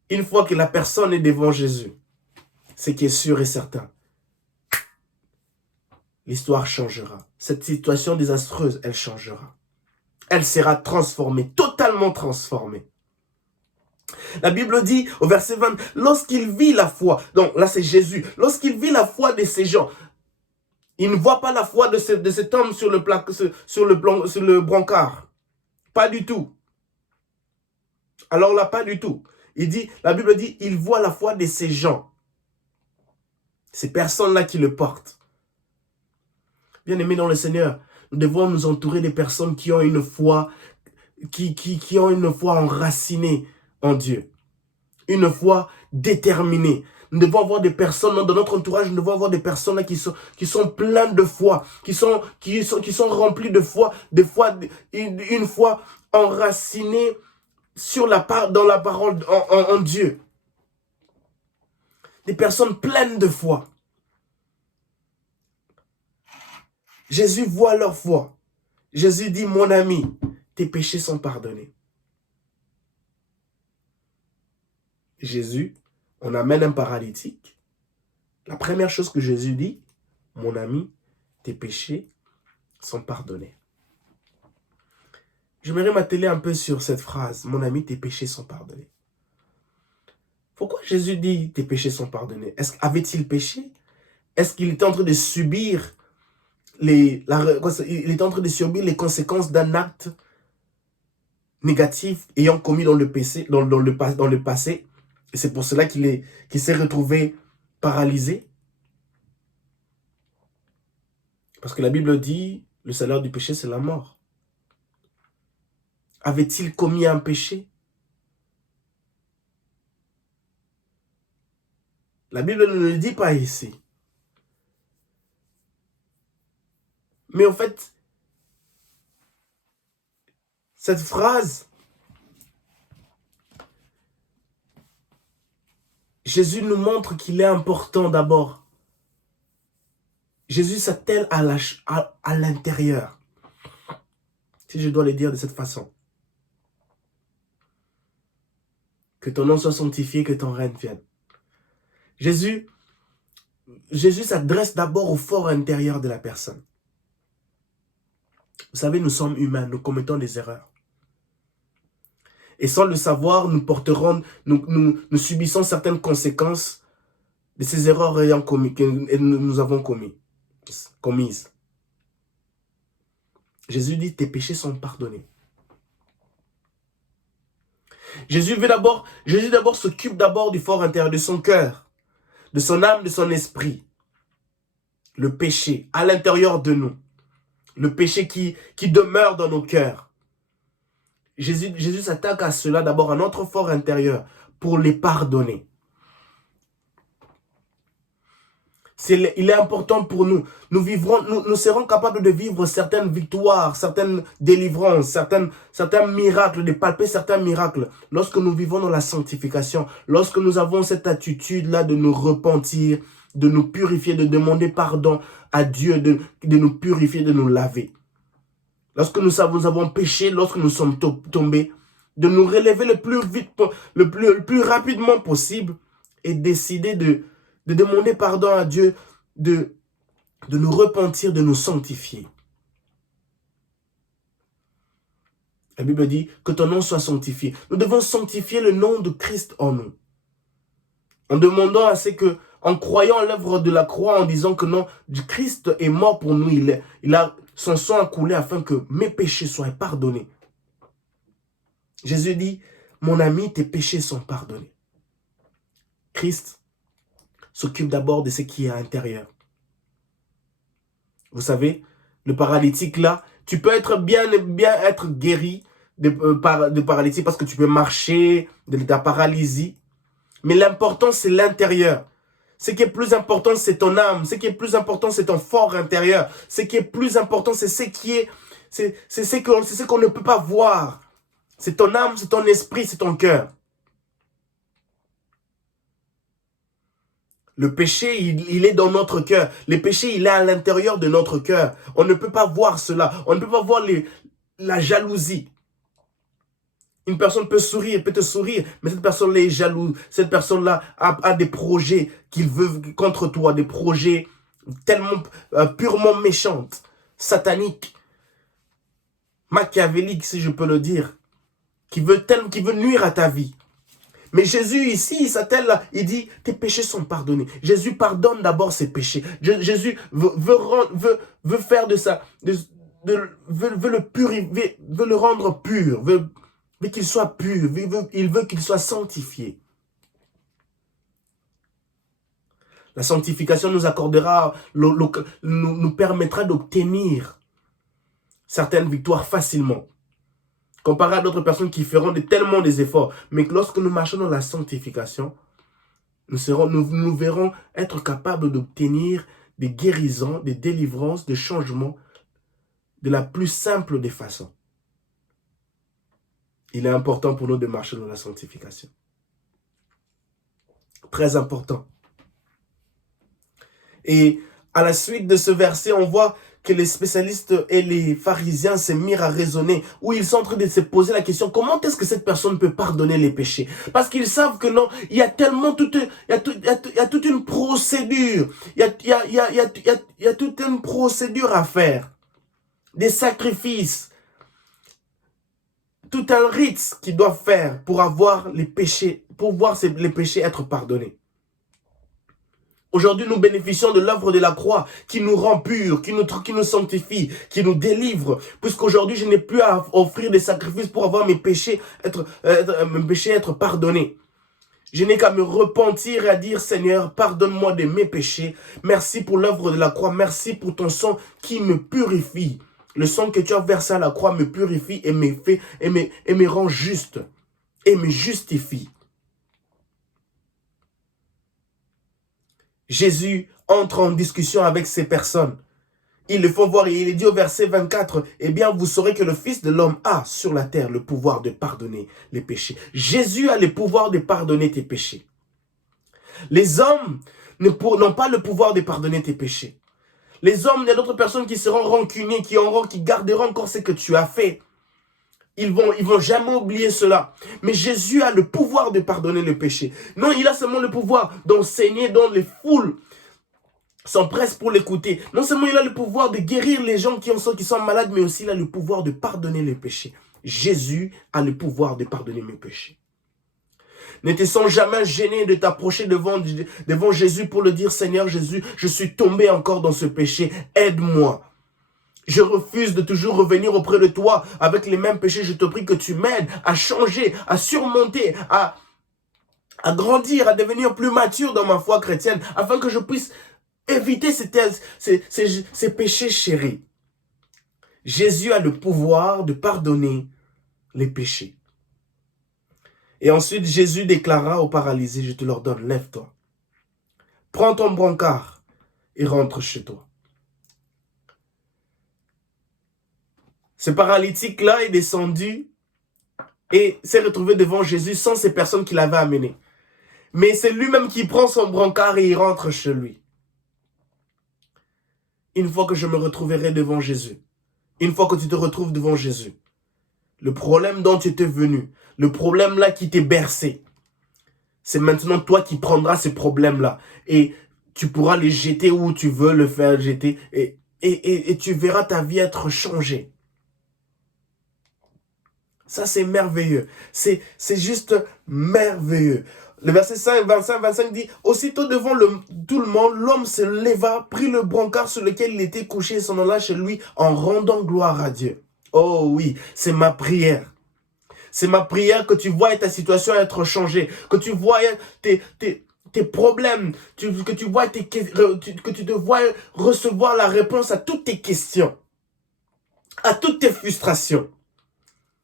une fois que la personne est devant Jésus, ce qui est sûr et certain, l'histoire changera. Cette situation désastreuse, elle changera. Elle sera transformée, totalement transformée. La Bible dit au verset 20, lorsqu'il vit la foi, donc là c'est Jésus, lorsqu'il vit la foi de ces gens, il ne voit pas la foi de cet homme sur le brancard. Pas du tout. Alors là, pas du tout. La Bible dit, il voit la foi de ces gens. Ces personnes-là qui le portent. Bien-aimés dans le Seigneur, nous devons nous entourer des personnes qui ont une foi, qui ont une foi enracinée en Dieu. Une foi déterminée. Nous devons avoir des personnes dans notre entourage, nous devons avoir des personnes là qui sont pleines de foi, qui sont remplies de foi, une foi enracinée dans la parole en Dieu. Des personnes pleines de foi. Jésus voit leur foi. Jésus dit, mon ami, tes péchés sont pardonnés. Jésus, on amène un paralytique. La première chose que Jésus dit, mon ami, tes péchés sont pardonnés. J'aimerais m'atteler un peu sur cette phrase, mon ami, tes péchés sont pardonnés. Pourquoi Jésus dit, tes péchés sont pardonnés? Avait-il péché? Est-ce qu'il était en train de subir les conséquences d'un acte négatif ayant commis dans le passé? Et c'est pour cela qu'il s'est retrouvé paralysé. Parce que la Bible dit, le salaire du péché, c'est la mort. Avait-il commis un péché? La Bible ne le dit pas ici. Mais en fait, cette phrase, Jésus nous montre qu'il est important d'abord. Jésus s'attelle à l'intérieur. Si je dois le dire de cette façon. Que ton nom soit sanctifié, que ton règne vienne. Jésus s'adresse d'abord au fort intérieur de la personne. Vous savez, nous sommes humains, nous commettons des erreurs. Et sans le savoir, nous subissons certaines conséquences de ces erreurs que nous avons commises. Jésus dit, tes péchés sont pardonnés. Jésus d'abord s'occupe d'abord du fort intérieur, de son cœur, de son âme, de son esprit. Le péché à l'intérieur de nous. Le péché qui demeure dans nos cœurs. Jésus s'attaque à cela d'abord, à notre fort intérieur, pour les pardonner. Il est important pour nous. Nous serons capables de vivre certaines victoires, certaines délivrances, certains miracles, de palper certains miracles. Lorsque nous vivons dans la sanctification, lorsque nous avons cette attitude-là de nous repentir, de nous purifier, de demander pardon à Dieu, de nous purifier, de nous laver. Lorsque nous avons péché, lorsque nous sommes tombés, de nous relever le plus rapidement possible et décider de demander pardon à Dieu, de nous repentir, de nous sanctifier. La Bible dit que ton nom soit sanctifié. Nous devons sanctifier le nom de Christ en nous. En demandant à ce que, en croyant à l'œuvre de la croix, en disant que non, Christ est mort pour nous, il a son sang a coulé afin que mes péchés soient pardonnés. Jésus dit, mon ami, tes péchés sont pardonnés. Christ s'occupe d'abord de ce qui est à l'intérieur. Vous savez, le paralytique là, tu peux bien être guéri de paralysie parce que tu peux marcher, de ta paralysie. Mais l'important, c'est l'intérieur. Ce qui est plus important, c'est ton âme. Ce qui est plus important, c'est ton fort intérieur. Ce qui est plus important, c'est ce qu'on ne peut pas voir. C'est ton âme, c'est ton esprit, c'est ton cœur. Le péché, il est dans notre cœur. Le péché, il est à l'intérieur de notre cœur. On ne peut pas voir cela. On ne peut pas voir la jalousie. Une personne peut te sourire, mais cette personne-là est jalouse. Cette personne-là a des projets qu'il veut contre toi, des projets tellement purement méchants, sataniques, machiavéliques, si je peux le dire, qui veut nuire à ta vie. Mais Jésus ici, il s'attelle là, il dit, tes péchés sont pardonnés. Jésus pardonne d'abord ses péchés. Jésus veut faire de ça, veut le purifier, veut le rendre pur, veut veut qu'il soit pur, il veut qu'il soit sanctifié. La sanctification nous accordera, nous permettra d'obtenir certaines victoires facilement. Comparé à d'autres personnes qui feront tellement des efforts. Mais lorsque nous marchons dans la sanctification, nous verrons être capables d'obtenir des guérisons, des délivrances, des changements de la plus simple des façons. Il est important pour nous de marcher dans la sanctification. Très important. Et à la suite de ce verset, on voit que les spécialistes et les pharisiens se mirent à raisonner, où ils sont en train de se poser la question, comment est-ce que cette personne peut pardonner les péchés? Parce qu'ils savent que non, il y a tellement toute une procédure, il y a toute une procédure à faire, des sacrifices, tout un rite qu'ils doivent faire pour avoir les péchés, pour voir les péchés être pardonnés. Aujourd'hui, nous bénéficions de l'œuvre de la croix qui nous rend purs, qui nous sanctifie, qui nous délivre. Puisqu'aujourd'hui, je n'ai plus à offrir des sacrifices pour avoir mes péchés être pardonnés. Je n'ai qu'à me repentir et à dire, Seigneur, pardonne-moi de mes péchés. Merci pour l'œuvre de la croix. Merci pour ton sang qui me purifie. Le sang que tu as versé à la croix me purifie et me rend juste et me justifie. Jésus entre en discussion avec ces personnes. Ils le font voir et il dit au verset 24, « Eh bien, vous saurez que le Fils de l'homme a sur la terre le pouvoir de pardonner les péchés. » Jésus a le pouvoir de pardonner tes péchés. Les hommes n'ont pas le pouvoir de pardonner tes péchés. Les hommes, il y a d'autres personnes qui seront rancuniers, qui garderont encore ce que tu as fait. Ils vont jamais oublier cela. Mais Jésus a le pouvoir de pardonner le péché. Non, il a seulement le pouvoir d'enseigner dont les foules sont presses pour l'écouter. Non seulement il a le pouvoir de guérir les gens qui sont malades, mais aussi il a le pouvoir de pardonner les péchés. Jésus a le pouvoir de pardonner mes péchés. Ne te sens jamais gêné de t'approcher devant Jésus pour le dire, Seigneur Jésus, je suis tombé encore dans ce péché, aide-moi. Je refuse de toujours revenir auprès de toi avec les mêmes péchés. Je te prie que tu m'aides à changer, à surmonter, à grandir, à devenir plus mature dans ma foi chrétienne, afin que je puisse éviter ces péchés chéris. Jésus a le pouvoir de pardonner les péchés. Et ensuite, Jésus déclara aux paralysés, je te l'ordonne, lève-toi. Prends ton brancard et rentre chez toi. Ce paralytique-là est descendu et s'est retrouvé devant Jésus sans ces personnes qui l'avaient amené. Mais c'est lui-même qui prend son brancard et il rentre chez lui. Une fois que je me retrouverai devant Jésus, une fois que tu te retrouves devant Jésus, le problème dont tu étais venu, le problème là qui t'est bercé, c'est maintenant toi qui prendras ces problèmes-là et tu pourras les jeter où tu veux le faire jeter et tu verras ta vie être changée. Ça, c'est merveilleux. C'est juste merveilleux. Le verset 25 dit, « Aussitôt devant tout le monde, l'homme se leva, prit le brancard sur lequel il était couché et s'en alla chez lui en rendant gloire à Dieu. » Oh oui, c'est ma prière. C'est ma prière que tu vois ta situation être changée, que tu vois tes problèmes, que tu te vois recevoir la réponse à toutes tes questions, à toutes tes frustrations.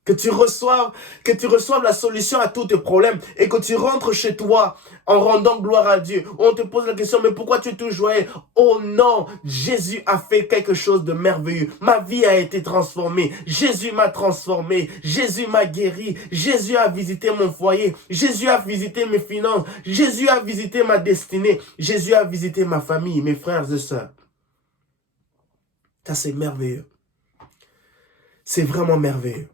Que tu reçoives la solution à tous tes problèmes et que tu rentres chez toi en rendant gloire à Dieu. On te pose la question, mais pourquoi tu es tout joyeux? Oh non, Jésus a fait quelque chose de merveilleux. Ma vie a été transformée. Jésus m'a transformé. Jésus m'a guéri. Jésus a visité mon foyer. Jésus a visité mes finances. Jésus a visité ma destinée. Jésus a visité ma famille, mes frères et sœurs. Ça, c'est merveilleux. C'est vraiment merveilleux.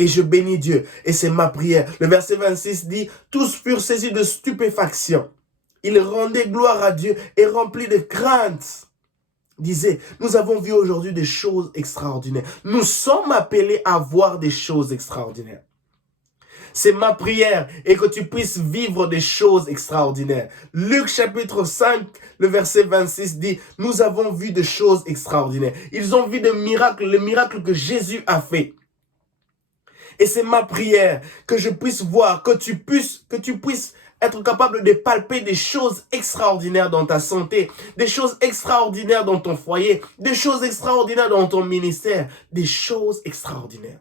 Et je bénis Dieu. Et c'est ma prière. Le verset 26 dit, « Tous furent saisis de stupéfaction. Ils rendaient gloire à Dieu et remplis de crainte. » Disait, nous avons vu aujourd'hui des choses extraordinaires. Nous sommes appelés à voir des choses extraordinaires. C'est ma prière et que tu puisses vivre des choses extraordinaires. Luc chapitre 5, le verset 26 dit, « Nous avons vu des choses extraordinaires. » Ils ont vu des miracles, les miracles que Jésus a fait. Et c'est ma prière que je puisse voir, que tu puisses être capable de palper des choses extraordinaires dans ta santé, des choses extraordinaires dans ton foyer, des choses extraordinaires dans ton ministère, des choses extraordinaires.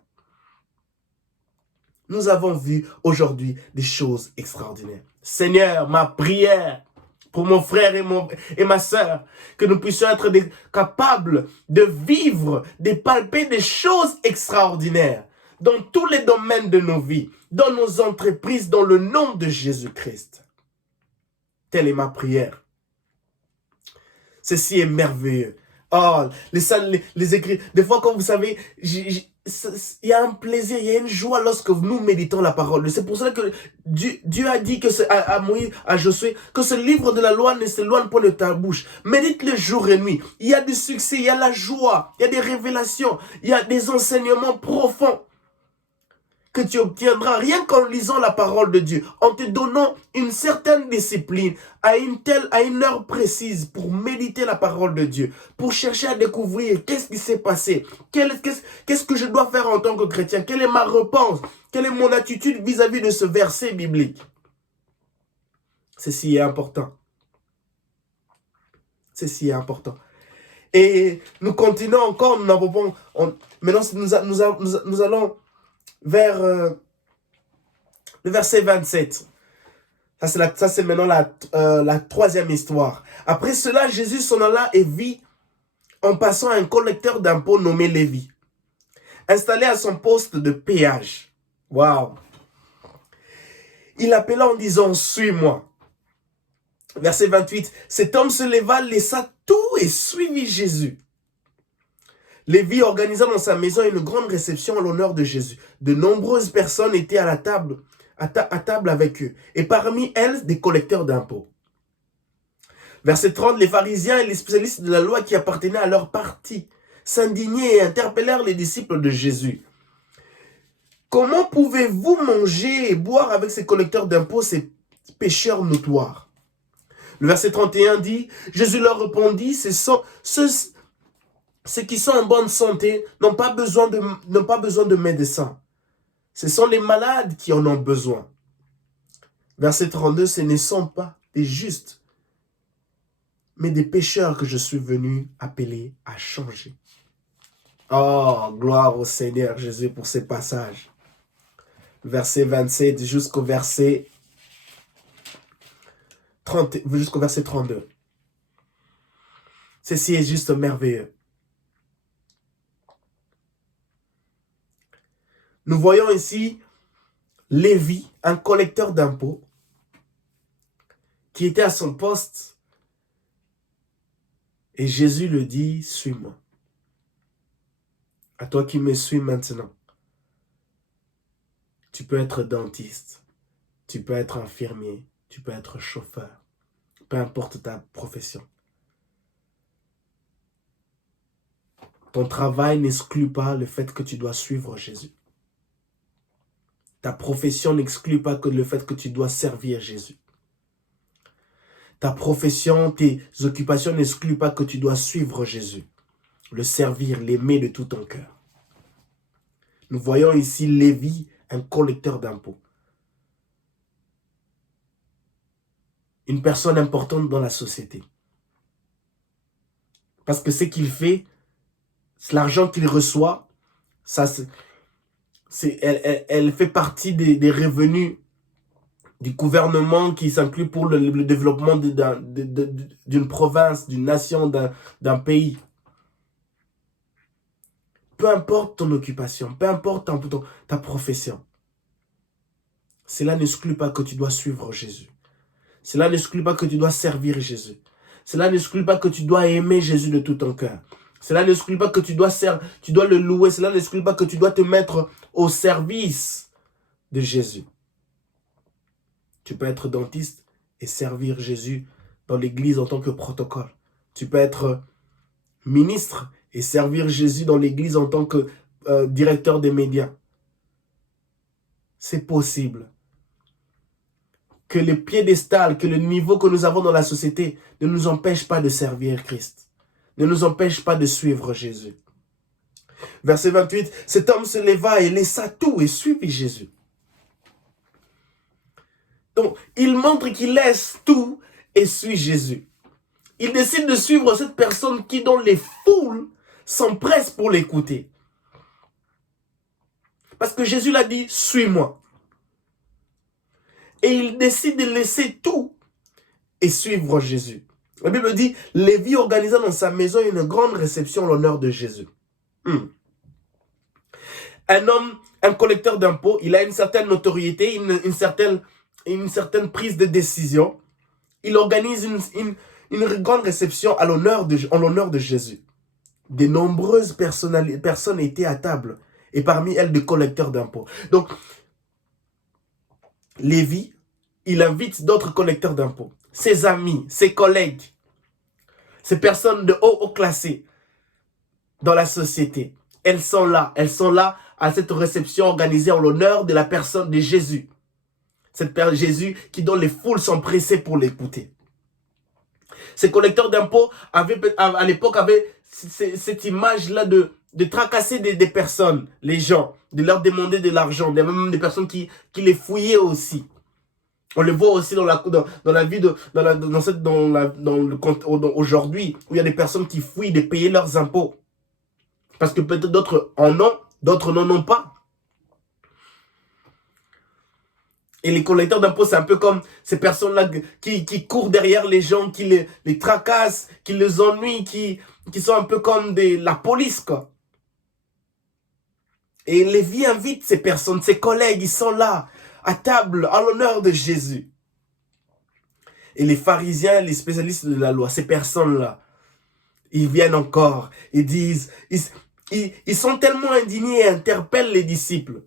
Nous avons vu aujourd'hui des choses extraordinaires. Seigneur, ma prière pour mon frère et ma sœur, que nous puissions être capables de vivre, de palper des choses extraordinaires dans tous les domaines de nos vies, dans nos entreprises, dans le nom de Jésus-Christ. Telle est ma prière. Ceci est merveilleux. Oh, les écrits. Des fois, comme vous savez, il y a un plaisir, il y a une joie lorsque nous méditons la parole. C'est pour cela que Dieu a dit que à Moïse, à Josué, que ce livre de la loi ne s'éloigne pas de ta bouche. Médite-le jour et nuit. Il y a du succès, il y a la joie, il y a des révélations, il y a des enseignements profonds que tu obtiendras rien qu'en lisant la parole de Dieu, en te donnant une certaine discipline à une heure précise pour méditer la parole de Dieu, pour chercher à découvrir qu'est-ce qui s'est passé, qu'est-ce que je dois faire en tant que chrétien, quelle est ma réponse, quelle est mon attitude vis-à-vis de ce verset biblique. Ceci est important. Ceci est important. Et nous continuons encore, maintenant nous allons vers le verset 27. Ça, c'est maintenant la troisième histoire. Après cela, Jésus s'en alla et vit en passant un collecteur d'impôts nommé Lévi, installé à son poste de péage. Waouh! Il appela en disant, suis-moi. Verset 28. Cet homme se leva, laissa tout et suivit Jésus. Lévi organisa dans sa maison une grande réception en l'honneur de Jésus. De nombreuses personnes étaient à table avec eux, et parmi elles, des collecteurs d'impôts. Verset 30, les pharisiens et les spécialistes de la loi qui appartenaient à leur parti s'indignaient et interpellèrent les disciples de Jésus. Comment pouvez-vous manger et boire avec ces collecteurs d'impôts, ces pécheurs notoires? Le verset 31 dit, Jésus leur répondit, ceux qui sont en bonne santé n'ont pas besoin de médecins. Ce sont les malades qui en ont besoin. Verset 32, ce ne sont pas des justes, mais des pécheurs que je suis venu appeler à changer. Oh, gloire au Seigneur Jésus pour ces passages. Verset 27 jusqu'au verset 32. Ceci est juste merveilleux. Nous voyons ici Lévi, un collecteur d'impôts, qui était à son poste. Et Jésus le dit, suis-moi. À toi qui me suis maintenant. Tu peux être dentiste, tu peux être infirmier, tu peux être chauffeur, peu importe ta profession. Ton travail n'exclut pas le fait que tu dois suivre Jésus. Ta profession n'exclut pas que le fait que tu dois servir Jésus. Ta profession, tes occupations n'excluent pas que tu dois suivre Jésus. Le servir, l'aimer de tout ton cœur. Nous voyons ici Lévi, un collecteur d'impôts. Une personne importante dans la société. Parce que ce qu'il fait, c'est l'argent qu'il reçoit, elle fait partie des revenus du gouvernement qui s'inclut pour le développement d'une province, d'une nation, d'un pays. Peu importe ton occupation, peu importe ta profession, cela n'exclut pas que tu dois suivre Jésus. Cela n'exclut pas que tu dois servir Jésus. Cela n'exclut pas que tu dois aimer Jésus de tout ton cœur. Cela n'exclut pas que tu dois le louer. Cela n'exclut pas que tu dois te mettre au service de Jésus. Tu peux être dentiste et servir Jésus dans l'église en tant que protocole. Tu peux être ministre et servir Jésus dans l'église en tant que directeur des médias. C'est possible. Que le piédestal, que le niveau que nous avons dans la société ne nous empêche pas de servir Christ. Ne nous empêche pas de suivre Jésus. Verset 28, cet homme se leva et laissa tout et suivit Jésus. Donc, il montre qu'il laisse tout et suit Jésus. Il décide de suivre cette personne qui, dont les foules s'empressent pour l'écouter. Parce que Jésus l'a dit, suis-moi. Et il décide de laisser tout et suivre Jésus. La Bible dit, Lévi organisa dans sa maison une grande réception en l'honneur de Jésus. Un homme, un collecteur d'impôts, il a une certaine notoriété, une certaine prise de décision. Il organise une grande réception en l'honneur de Jésus. De nombreuses personnes étaient à table, et parmi elles des collecteurs d'impôts. Donc, Lévi, il invite d'autres collecteurs d'impôts, ses amis, ses collègues, ces personnes de haut classé dans la société. Elles sont là à cette réception organisée en l'honneur de la personne de Jésus. Jésus qui, dont les foules sont pressées pour l'écouter. Ces collecteurs d'impôts à l'époque avaient cette image-là de tracasser des personnes, les gens, de leur demander de l'argent, même des personnes qui les fouillaient aussi. On le voit aussi dans la vie aujourd'hui, où il y a des personnes qui fouillent de payer leurs impôts. Parce que peut-être d'autres en ont, d'autres n'en ont pas. Et les collecteurs d'impôts, c'est un peu comme ces personnes-là qui courent derrière les gens, qui les tracassent, qui les ennuient, qui sont un peu comme la police, quoi. Et Lévi invite ces personnes, ses collègues, ils sont là, à table, en l'honneur de Jésus. Et les pharisiens, les spécialistes de la loi, ces personnes-là, ils viennent encore, ils disent, ils sont tellement indignés et interpellent les disciples.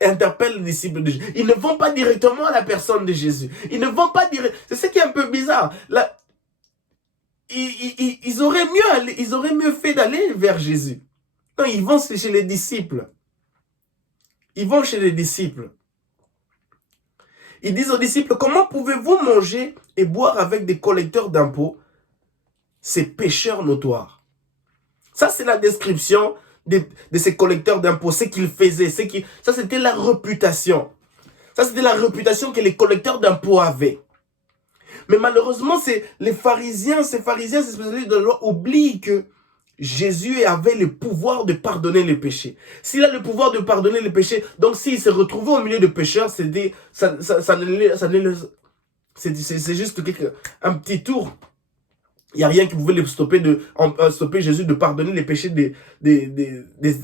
Interpellent les disciples de Jésus. Ils ne vont pas directement à la personne de Jésus. Ils ne vont pas directement. C'est ce qui est un peu bizarre. Là, ils auraient mieux fait d'aller vers Jésus. Non, ils vont chez les disciples. Ils vont chez les disciples. Ils disent aux disciples, comment pouvez-vous manger et boire avec des collecteurs d'impôts, ces pécheurs notoires? Ça, c'est la description de ces collecteurs d'impôts, ce qu'ils faisaient. Ça, c'était la réputation. Ça, c'était la réputation que les collecteurs d'impôts avaient. Mais malheureusement, ces pharisiens, ces spécialistes de la loi, oublient que Jésus avait le pouvoir de pardonner les péchés. S'il a le pouvoir de pardonner les péchés, donc s'il se retrouvait au milieu de pécheurs, c'est juste un petit tour. Il n'y a rien qui pouvait stopper Jésus de pardonner les péchés de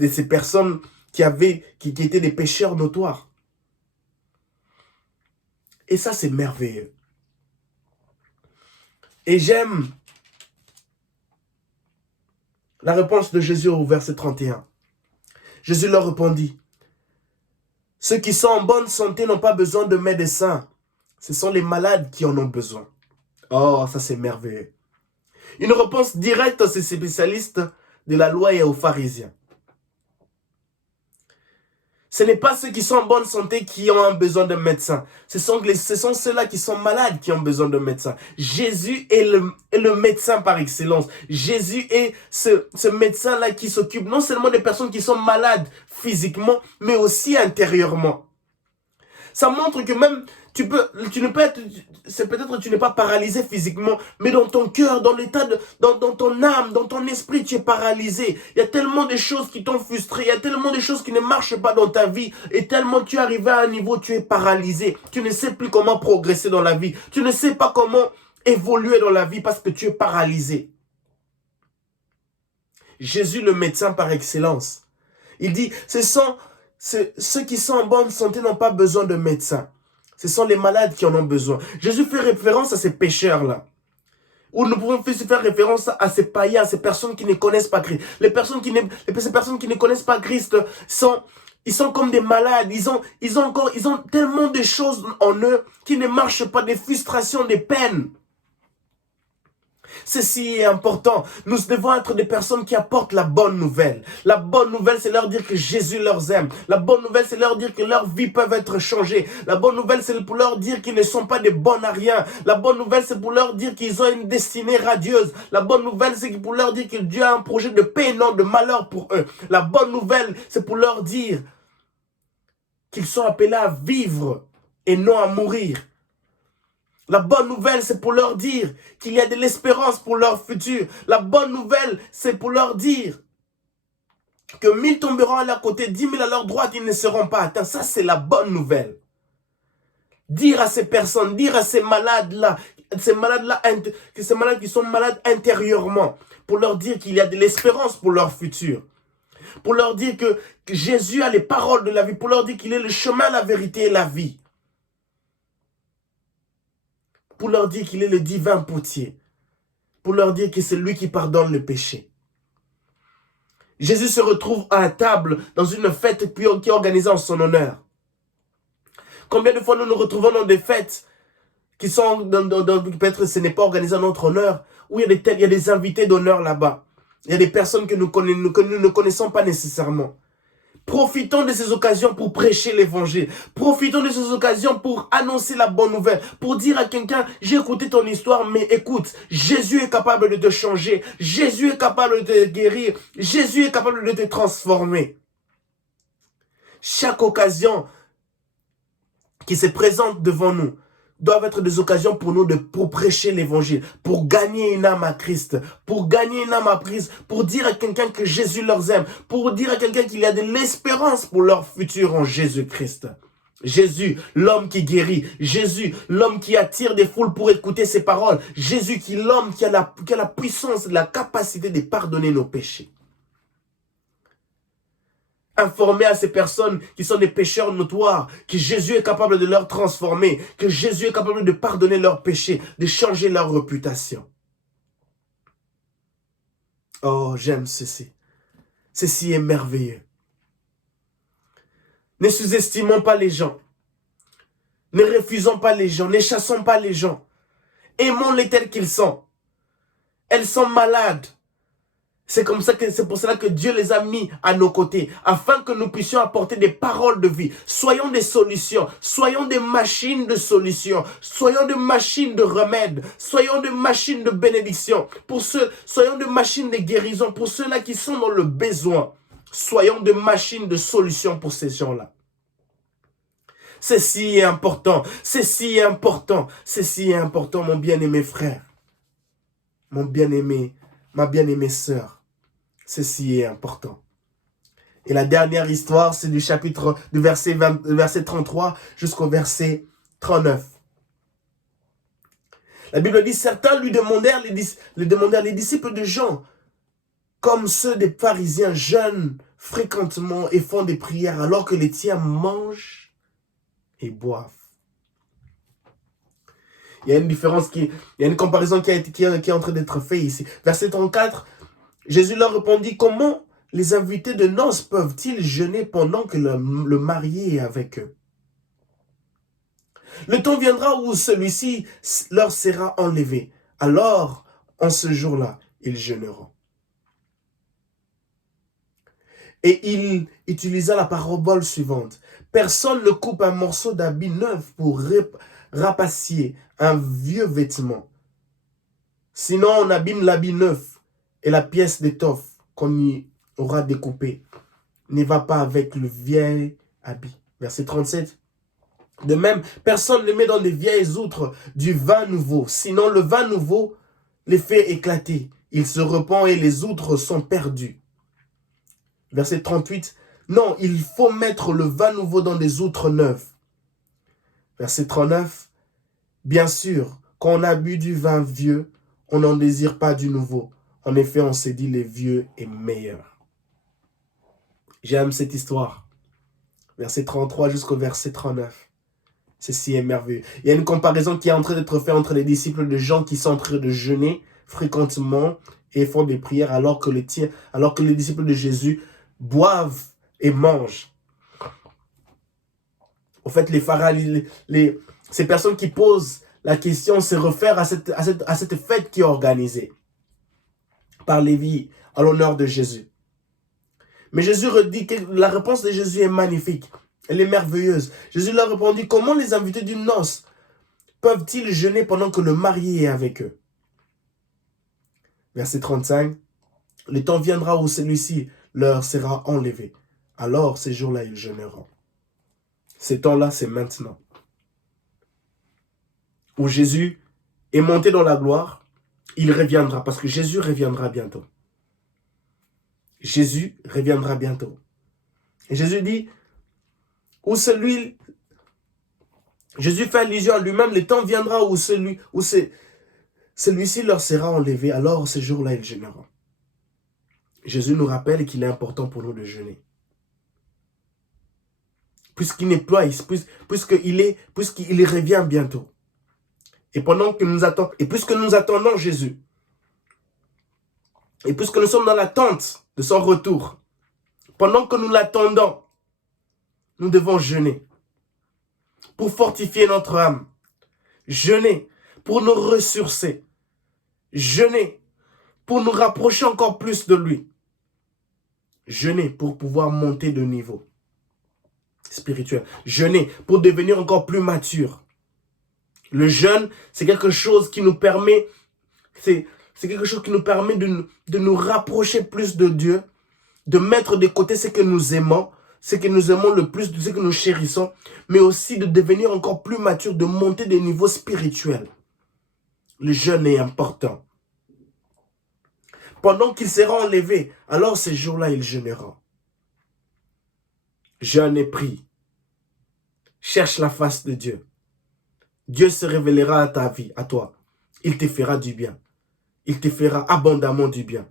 ces personnes qui étaient des pécheurs notoires. Et ça, c'est merveilleux. Et j'aime la réponse de Jésus au verset 31. Jésus leur répondit, « Ceux qui sont en bonne santé n'ont pas besoin de médecins. Ce sont les malades qui en ont besoin. » Oh, ça c'est merveilleux. Une réponse directe à ces spécialistes de la loi et aux pharisiens. Ce n'est pas ceux qui sont en bonne santé qui ont un besoin de médecin. Ce sont ceux-là qui sont malades qui ont besoin de médecin. Jésus est le médecin par excellence. Jésus est ce médecin-là qui s'occupe non seulement des personnes qui sont malades physiquement, mais aussi intérieurement. Ça montre que même tu n'es pas paralysé physiquement, mais dans ton cœur, dans ton âme, dans ton esprit, tu es paralysé. Il y a tellement de choses qui t'ont frustré, il y a tellement de choses qui ne marchent pas dans ta vie, et tellement tu es arrivé à un niveau, tu es paralysé. Tu ne sais plus comment progresser dans la vie. Tu ne sais pas comment évoluer dans la vie parce que tu es paralysé. Jésus, le médecin par excellence, il dit, ceux qui sont en bonne santé n'ont pas besoin de médecin. Ce sont les malades qui en ont besoin. Jésus fait référence à ces pécheurs-là. Ou nous pouvons faire référence à ces païens, à ces personnes qui ne connaissent pas Christ. Ces personnes qui ne connaissent pas Christ ils sont comme des malades. Ils ont tellement de choses en eux qui ne marchent pas, des frustrations, des peines. Ceci est important. Nous devons être des personnes qui apportent la bonne nouvelle. La bonne nouvelle, c'est leur dire que Jésus leur aime. La bonne nouvelle, c'est leur dire que leur vie peut être changée. La bonne nouvelle, c'est pour leur dire qu'ils ne sont pas des bons à rien. La bonne nouvelle, c'est pour leur dire qu'ils ont une destinée radieuse. La bonne nouvelle, c'est pour leur dire que Dieu a un projet de paix et non de malheur pour eux. La bonne nouvelle, c'est pour leur dire qu'ils sont appelés à vivre et non à mourir. La bonne nouvelle, c'est pour leur dire qu'il y a de l'espérance pour leur futur. La bonne nouvelle, c'est pour leur dire que 1000 tomberont à leur côté, 10 000 à leur droite, ils ne seront pas atteints. Ça, c'est la bonne nouvelle. Dire à ces personnes, dire à ces malades-là, ces malades qui sont malades intérieurement, pour leur dire qu'il y a de l'espérance pour leur futur. Pour leur dire que Jésus a les paroles de la vie, pour leur dire qu'il est le chemin, la vérité et la vie. Pour leur dire qu'il est le divin potier. Pour leur dire que c'est lui qui pardonne le péché. Jésus se retrouve à la table dans une fête qui est organisée en son honneur. Combien de fois nous nous retrouvons dans des fêtes qui sont, peut-être ce n'est pas organisé en notre honneur, où il y a des invités d'honneur là-bas. Il y a des personnes que nous ne connaissons pas nécessairement. Profitons de ces occasions pour prêcher l'évangile. Profitons de ces occasions pour annoncer la bonne nouvelle. Pour dire à quelqu'un, j'ai écouté ton histoire, mais écoute, Jésus est capable de te changer. Jésus est capable de te guérir. Jésus est capable de te transformer. Chaque occasion qui se présente devant nous doivent être des occasions pour nous pour prêcher l'évangile, pour gagner une âme à Christ, pour gagner une âme à Christ, pour dire à quelqu'un que Jésus leur aime, pour dire à quelqu'un qu'il y a de l'espérance pour leur futur en Jésus-Christ. Jésus, l'homme qui guérit. Jésus, l'homme qui attire des foules pour écouter ses paroles. Jésus, l'homme qui a la puissance, la capacité de pardonner nos péchés. Informer à ces personnes qui sont des pécheurs notoires, que Jésus est capable de leur transformer, que Jésus est capable de pardonner leurs péchés, de changer leur réputation. Oh, j'aime ceci. Ceci est merveilleux. Ne sous-estimons pas les gens. Ne refusons pas les gens. Ne chassons pas les gens. Aimons-les tels qu'ils sont. Elles sont malades. C'est pour cela que Dieu les a mis à nos côtés, afin que nous puissions apporter des paroles de vie. Soyons des solutions, soyons des machines de solutions, soyons des machines de remède, soyons des machines de bénédiction. Soyons des machines de guérison pour ceux-là qui sont dans le besoin. Soyons des machines de solutions pour ces gens-là. Ceci est important, ceci est important, ceci est important, mon bien-aimé frère, mon bien-aimé, ma bien-aimée sœur. Ceci est important. Et la dernière histoire, c'est du verset 33 jusqu'au verset 39. La Bible dit, certains lui demandèrent les disciples de Jean, comme ceux des pharisiens, jeûnent fréquemment et font des prières, alors que les tiens mangent et boivent. Il y a une différence, il y a une comparaison qui est en train d'être faite ici. Verset 34. Jésus leur répondit, comment les invités de noces peuvent-ils jeûner pendant que le marié est avec eux? Le temps viendra où celui-ci leur sera enlevé. Alors, en ce jour-là, ils jeûneront. Et il utilisa la parabole suivante. Personne ne coupe un morceau d'habit neuf pour rapacier un vieux vêtement. Sinon, on abîme l'habit neuf. Et la pièce d'étoffe qu'on y aura découpée ne va pas avec le vieil habit. Verset 37. De même, personne ne met dans des vieilles outres du vin nouveau. Sinon, le vin nouveau les fait éclater. Il se repent et les outres sont perdues. Verset 38. Non, il faut mettre le vin nouveau dans des outres neuves. Verset 39. Bien sûr, quand on a bu du vin vieux, on n'en désire pas du nouveau. En effet, on s'est dit, le vieux est meilleur. J'aime cette histoire. Verset 33 jusqu'au verset 39. Ceci est merveilleux. Il y a une comparaison qui est en train d'être faite entre les disciples de Jean qui sont en train de jeûner fréquemment et font des prières alors que les disciples de Jésus boivent et mangent. En fait, ces personnes qui posent la question se réfère à cette fête qui est organisée par Lévi à l'honneur de Jésus. Mais Jésus redit que la réponse de Jésus est magnifique. Elle est merveilleuse. Jésus leur répondit, comment les invités d'une noce peuvent-ils jeûner pendant que le marié est avec eux? Verset 35. Le temps viendra où celui-ci leur sera enlevé. Alors, ces jours-là, ils jeûneront. Ces temps-là, c'est maintenant. Où Jésus est monté dans la gloire, il reviendra, parce que Jésus reviendra bientôt. Jésus reviendra bientôt. Et Jésus dit, Jésus fait allusion à lui-même, le temps viendra où celui-ci leur sera enlevé, alors ces jours-là, ils jeûneront. Jésus nous rappelle qu'il est important pour nous de jeûner. Puisqu'il n'est plus ici, puisqu'il revient bientôt. Et puisque nous attendons Jésus, et puisque nous sommes dans l'attente de son retour, pendant que nous l'attendons, nous devons jeûner pour fortifier notre âme, jeûner pour nous ressourcer, jeûner pour nous rapprocher encore plus de lui, jeûner pour pouvoir monter de niveau spirituel, jeûner pour devenir encore plus mature. Le jeûne, c'est quelque chose qui nous permet, c'est quelque chose qui nous permet de nous rapprocher plus de Dieu, de mettre de côté ce que nous aimons le plus, ce que nous chérissons, mais aussi de devenir encore plus mature, de monter des niveaux spirituels. Le jeûne est important. Pendant qu'il sera enlevé, alors ces jours-là, il jeûnera. Jeûne et prie. Cherche la face de Dieu. Dieu se révélera à ta vie, à toi. Il te fera du bien. Il te fera abondamment du bien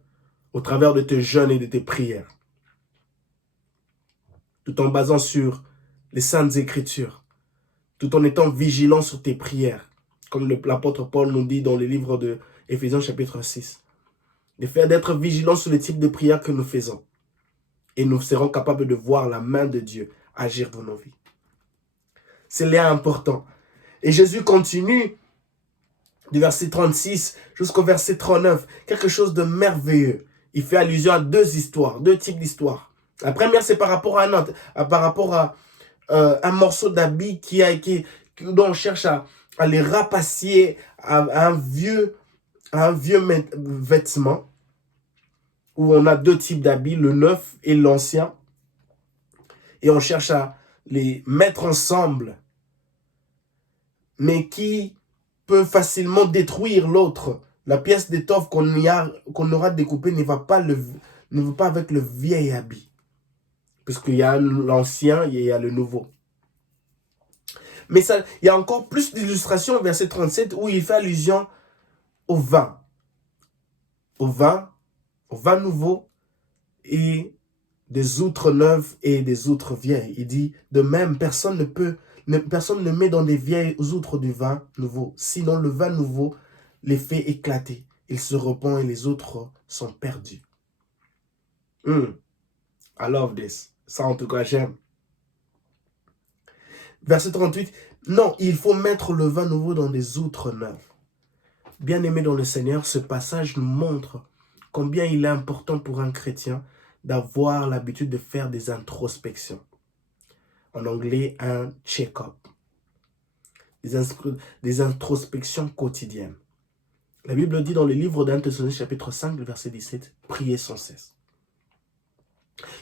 au travers de tes jeûnes et de tes prières. Tout en basant sur les saintes écritures, tout en étant vigilant sur tes prières, comme l'apôtre Paul nous dit dans le livre de Éphésiens chapitre 6. Le fait d'être vigilant sur le type de prière que nous faisons. Et nous serons capables de voir la main de Dieu agir dans nos vies. C'est là important. Et Jésus continue du verset 36 jusqu'au verset 39. Quelque chose de merveilleux. Il fait allusion à deux types d'histoires. La première, c'est par rapport à un morceau d'habit dont on cherche à les rapacier à un vieux vêtement, où on a deux types d'habits, le neuf et l'ancien, et on cherche à les mettre ensemble, mais qui peut facilement détruire l'autre. La pièce d'étoffe qu'on aura découpée ne va pas avec le vieil habit, puisqu'il y a l'ancien et il y a le nouveau. Mais il y a encore plus d'illustrations au verset 37 où il fait allusion au vin. Au vin nouveau et des outres neuves et des outres vieilles. Il dit, de même, personne ne met dans des vieilles outres du vin nouveau. Sinon, le vin nouveau les fait éclater. Il se répand et les autres sont perdus. I love this. Ça, en tout cas, j'aime. Verset 38. Non, il faut mettre le vin nouveau dans des outres neuves. Bien-aimés dans le Seigneur, ce passage nous montre combien il est important pour un chrétien d'avoir l'habitude de faire des introspections. En anglais, un check-up. Des introspections quotidiennes. La Bible dit dans le livre d'Un Thessaloniciens chapitre 5, le verset 17, « Priez sans cesse ».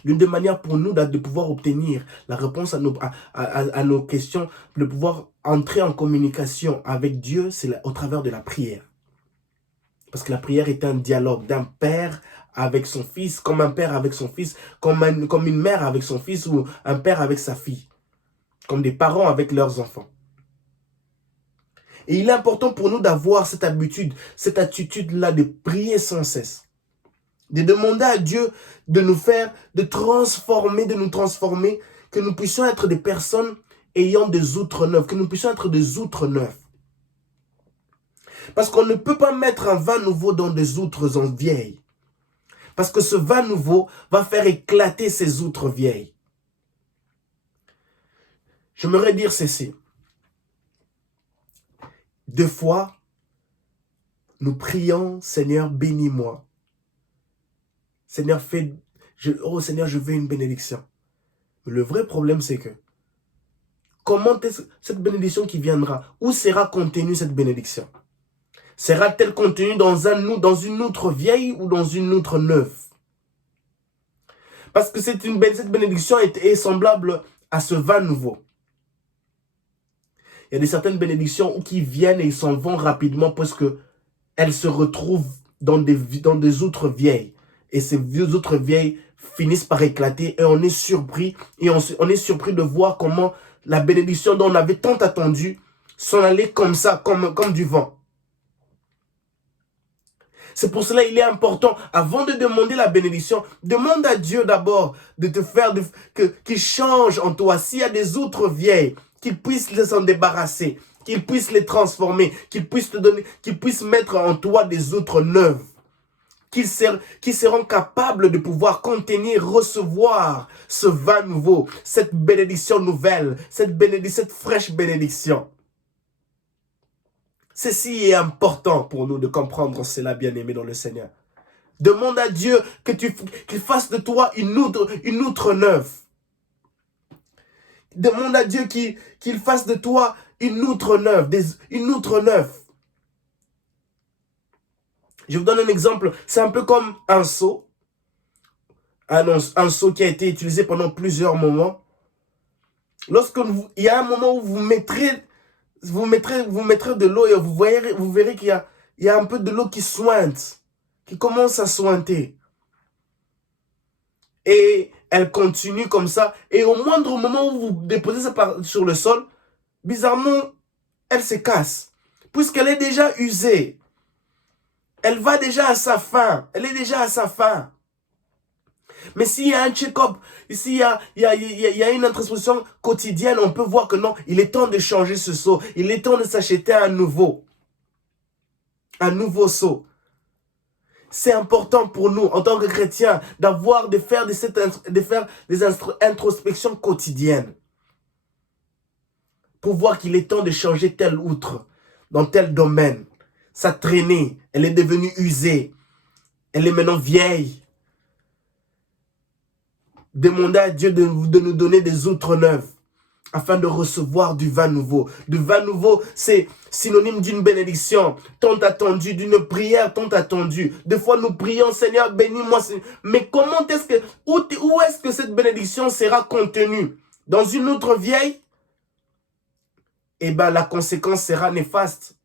L'une des manières pour nous de pouvoir obtenir la réponse à nos questions, de pouvoir entrer en communication avec Dieu, c'est au travers de la prière. Parce que la prière est un dialogue d'un père avec son fils, comme un père avec son fils, comme une mère avec son fils ou un père avec sa fille, comme des parents avec leurs enfants. Et il est important pour nous d'avoir cette attitude-là de prier sans cesse. De demander à Dieu de nous transformer, que nous puissions être des personnes ayant des outres neuves, que nous puissions être des outres neuves. Parce qu'on ne peut pas mettre un vin nouveau dans des outres vieilles. Parce que ce vin nouveau va faire éclater ces outres vieilles. J'aimerais dire ceci. Deux fois, nous prions, Seigneur, bénis-moi. Seigneur, oh Seigneur, je veux une bénédiction. Mais le vrai problème, c'est que, comment est cette bénédiction qui viendra? Où sera contenue cette bénédiction? Sera-t-elle contenue dans une outre vieille ou dans une outre neuve? Parce que cette bénédiction est semblable à ce vin nouveau. Il y a certaines bénédictions qui viennent et s'en vont rapidement parce qu'elles se retrouvent dans des outres vieilles. Et ces outres vieilles finissent par éclater et on est surpris. Et on est surpris de voir comment la bénédiction dont on avait tant attendu s'en allait comme ça, comme du vent. C'est pour cela qu'il est important, avant de demander la bénédiction, demande à Dieu d'abord de te faire, qu'il change en toi. S'il y a des outres vieilles, qu'il puisse s'en débarrasser, qu'il puisse les transformer, qu'il puisse te donner, qu'il puisse mettre en toi des outres neuves, qui seront capables de pouvoir contenir, recevoir ce vin nouveau, cette bénédiction nouvelle, cette fraîche bénédiction. Ceci est important pour nous de comprendre cela, bien-aimé dans le Seigneur. Demande à Dieu qu'il fasse de toi une outre neuve. Demande à Dieu qu'il fasse de toi une outre neuve, une outre neuve. Je vous donne un exemple. C'est un peu comme un seau. Un seau qui a été utilisé pendant plusieurs moments. Il y a un moment où vous mettrez de l'eau et vous verrez qu'il y a un peu de l'eau qui sointe, qui commence à sointer. Et elle continue comme ça. Et au moindre moment où vous déposez ça sur le sol, bizarrement, elle se casse. Puisqu'elle est déjà usée. Elle va déjà à sa fin. Elle est déjà à sa fin. Mais s'il y a un check-up, s'il y a une introspection quotidienne, on peut voir que non, il est temps de changer ce seau. Il est temps de s'acheter un nouveau seau. C'est important pour nous, en tant que chrétiens, de faire des introspections quotidiennes. Pour voir qu'il est temps de changer telle outre, dans tel domaine. Ça traînait, elle est devenue usée. Elle est maintenant vieille. Demandez à Dieu de nous donner des outres neuves afin de recevoir du vin nouveau. Du vin nouveau, c'est synonyme d'une bénédiction tant attendue, d'une prière tant attendue. Des fois, nous prions, Seigneur, bénis-moi. Mais où est-ce que cette bénédiction sera contenue? Dans une outre vieille? Eh bien, la conséquence sera néfaste.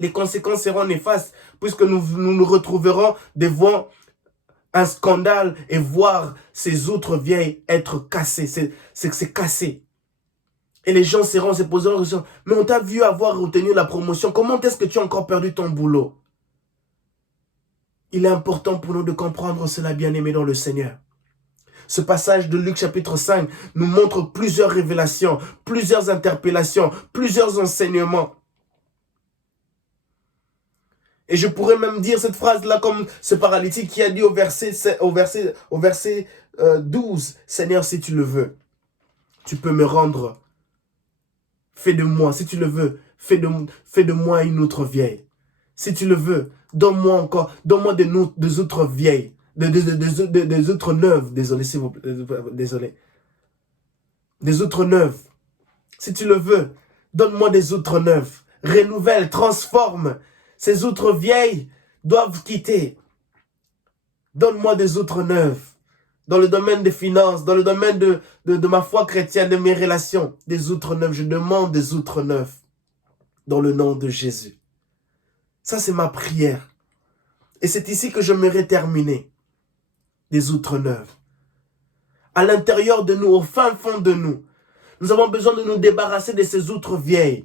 Les conséquences seront néfastes puisque nous retrouverons devant un scandale et voir ces outres vieilles être cassées. C'est cassé. Et les gens se poseront la question, mais on t'a vu avoir retenu la promotion. Comment est-ce que tu as encore perdu ton boulot? Il est important pour nous de comprendre cela, bien-aimé dans le Seigneur. Ce passage de Luc chapitre 5 nous montre plusieurs révélations, plusieurs interpellations, plusieurs enseignements. Et je pourrais même dire cette phrase-là comme ce paralytique qui a dit au verset 12, « Seigneur, si tu le veux, tu peux me rendre. Fais de moi, si tu le veux, fais de moi une outre vieille. Si tu le veux, donne-moi des outres vieilles, des outres neuves. Désolé, s'il vous plaît, désolé. Des outres neuves. Si tu le veux, donne-moi des outres neuves. Renouvelle, transforme. Ces outres vieilles doivent quitter. Donne-moi des outres neuves. Dans le domaine des finances, dans le domaine de ma foi chrétienne, de mes relations. Des outres neuves. Je demande des outres neuves. Dans le nom de Jésus. Ça, c'est ma prière. Et c'est ici que j'aimerais terminer. Des outres neuves. À l'intérieur de nous, au fin fond de nous, nous avons besoin de nous débarrasser de ces outres vieilles.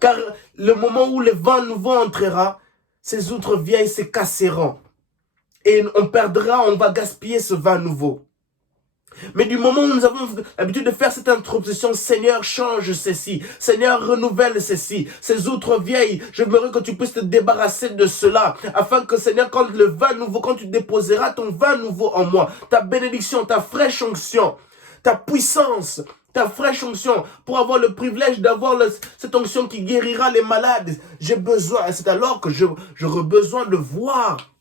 Car le moment où le vent nouveau entrera, ces outres vieilles se casseront. Et on va gaspiller ce vin nouveau. Mais du moment où nous avons l'habitude de faire cette introduction, Seigneur, change ceci. Seigneur, renouvelle ceci. Ces outres vieilles, j'aimerais que tu puisses te débarrasser de cela. Afin que, Seigneur, quand tu déposeras ton vin nouveau en moi, ta bénédiction, ta fraîche onction, ta puissance, ta fraîche onction, pour avoir le privilège d'avoir cette onction qui guérira les malades. J'ai besoin, c'est alors que j'aurai besoin de voir.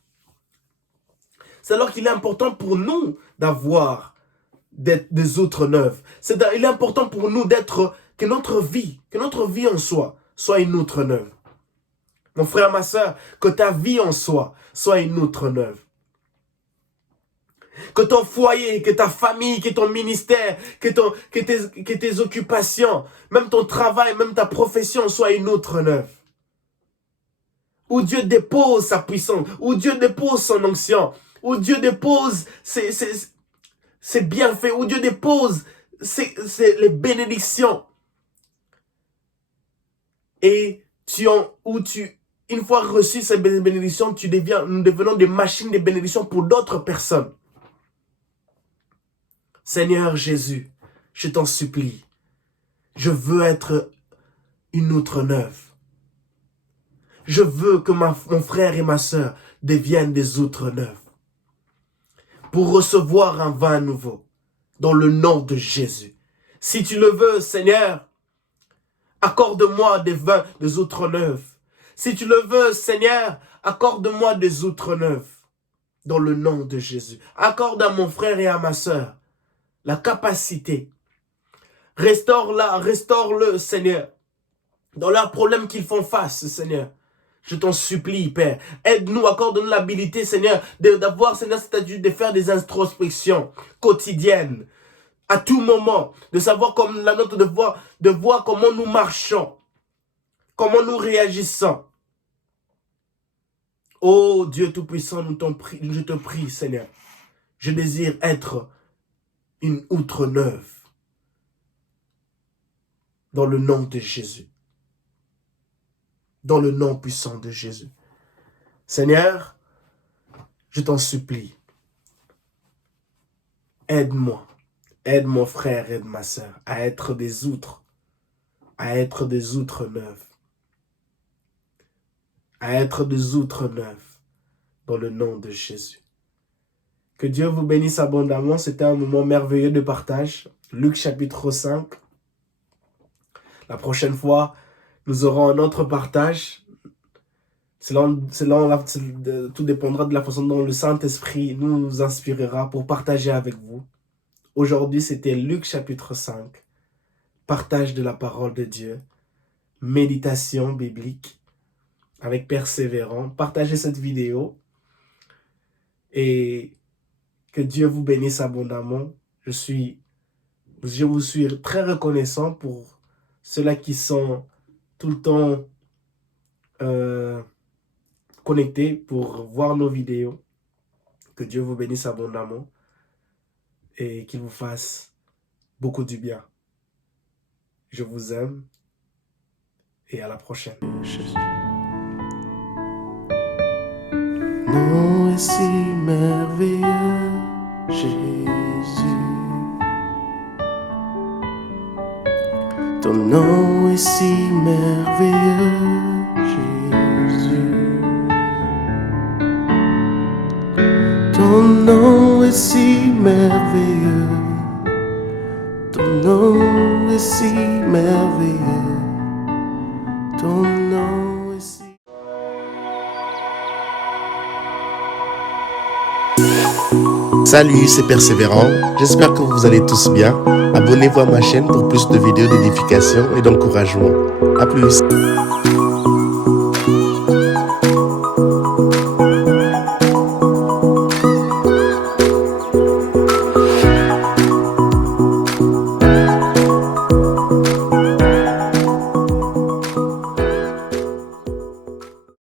C'est alors qu'il est important pour nous d'avoir des outres neuves. Il est important pour nous que notre vie en soi soit une outre neuve. Mon frère, ma soeur, que ta vie en soi soit une outre neuve. Que ton foyer, que ta famille, que ton ministère, que tes occupations, même ton travail, même ta profession soit une outre neuve. Où Dieu dépose sa puissance, où Dieu dépose son onction, où Dieu dépose ses bienfaits, où Dieu dépose les bénédictions. Et une fois reçu ces bénédictions, nous devenons des machines de bénédictions pour d'autres personnes. Seigneur Jésus, je t'en supplie, je veux être une outre neuve. Je veux que mon frère et ma soeur deviennent des outres neuves. Pour recevoir un vin nouveau, dans le nom de Jésus. Si tu le veux, Seigneur, accorde-moi des outres neuves. Si tu le veux, Seigneur, accorde-moi des outres neuves. Dans le nom de Jésus. Accorde à mon frère et à ma soeur la capacité. Restaure-le, Seigneur. Dans leurs problèmes qu'ils font face, Seigneur. Je t'en supplie, Père. Aide-nous, accorde-nous l'habilité, Seigneur, d'avoir, Seigneur, c'est-à-dire de faire des introspections quotidiennes. À tout moment. De savoir comme la nôtre, de voir comment nous marchons. Comment nous réagissons. Oh Dieu Tout-Puissant, je te prie, Seigneur. Je désire être une outre neuve. Dans le nom de Jésus. Dans le nom puissant de Jésus. Seigneur, je t'en supplie. Aide-moi. Aide mon frère, aide ma soeur à être des outres. À être des outres neuves. À être des outres neuves. Dans le nom de Jésus. Que Dieu vous bénisse abondamment. C'était un moment merveilleux de partage. Luc chapitre 5. La prochaine fois, nous aurons un autre partage. Tout dépendra de la façon dont le Saint-Esprit nous inspirera pour partager avec vous. Aujourd'hui, c'était Luc chapitre 5. Partage de la parole de Dieu. Méditation biblique avec persévérance. Partagez cette vidéo. Et que Dieu vous bénisse abondamment. Je vous suis très reconnaissant pour ceux-là qui sont tout le temps connectés pour voir nos vidéos. Que Dieu vous bénisse abondamment et qu'il vous fasse beaucoup du bien. Je vous aime et à la prochaine. Non est si merveilleux, Jésus. Ton nom est si merveilleux, Jésus. Ton nom est si merveilleux. Ton nom est si merveilleux. Ton nom est si... Salut, c'est Persévérant. J'espère que vous allez tous bien. Abonnez-vous à ma chaîne pour plus de vidéos d'édification et d'encouragement. A plus.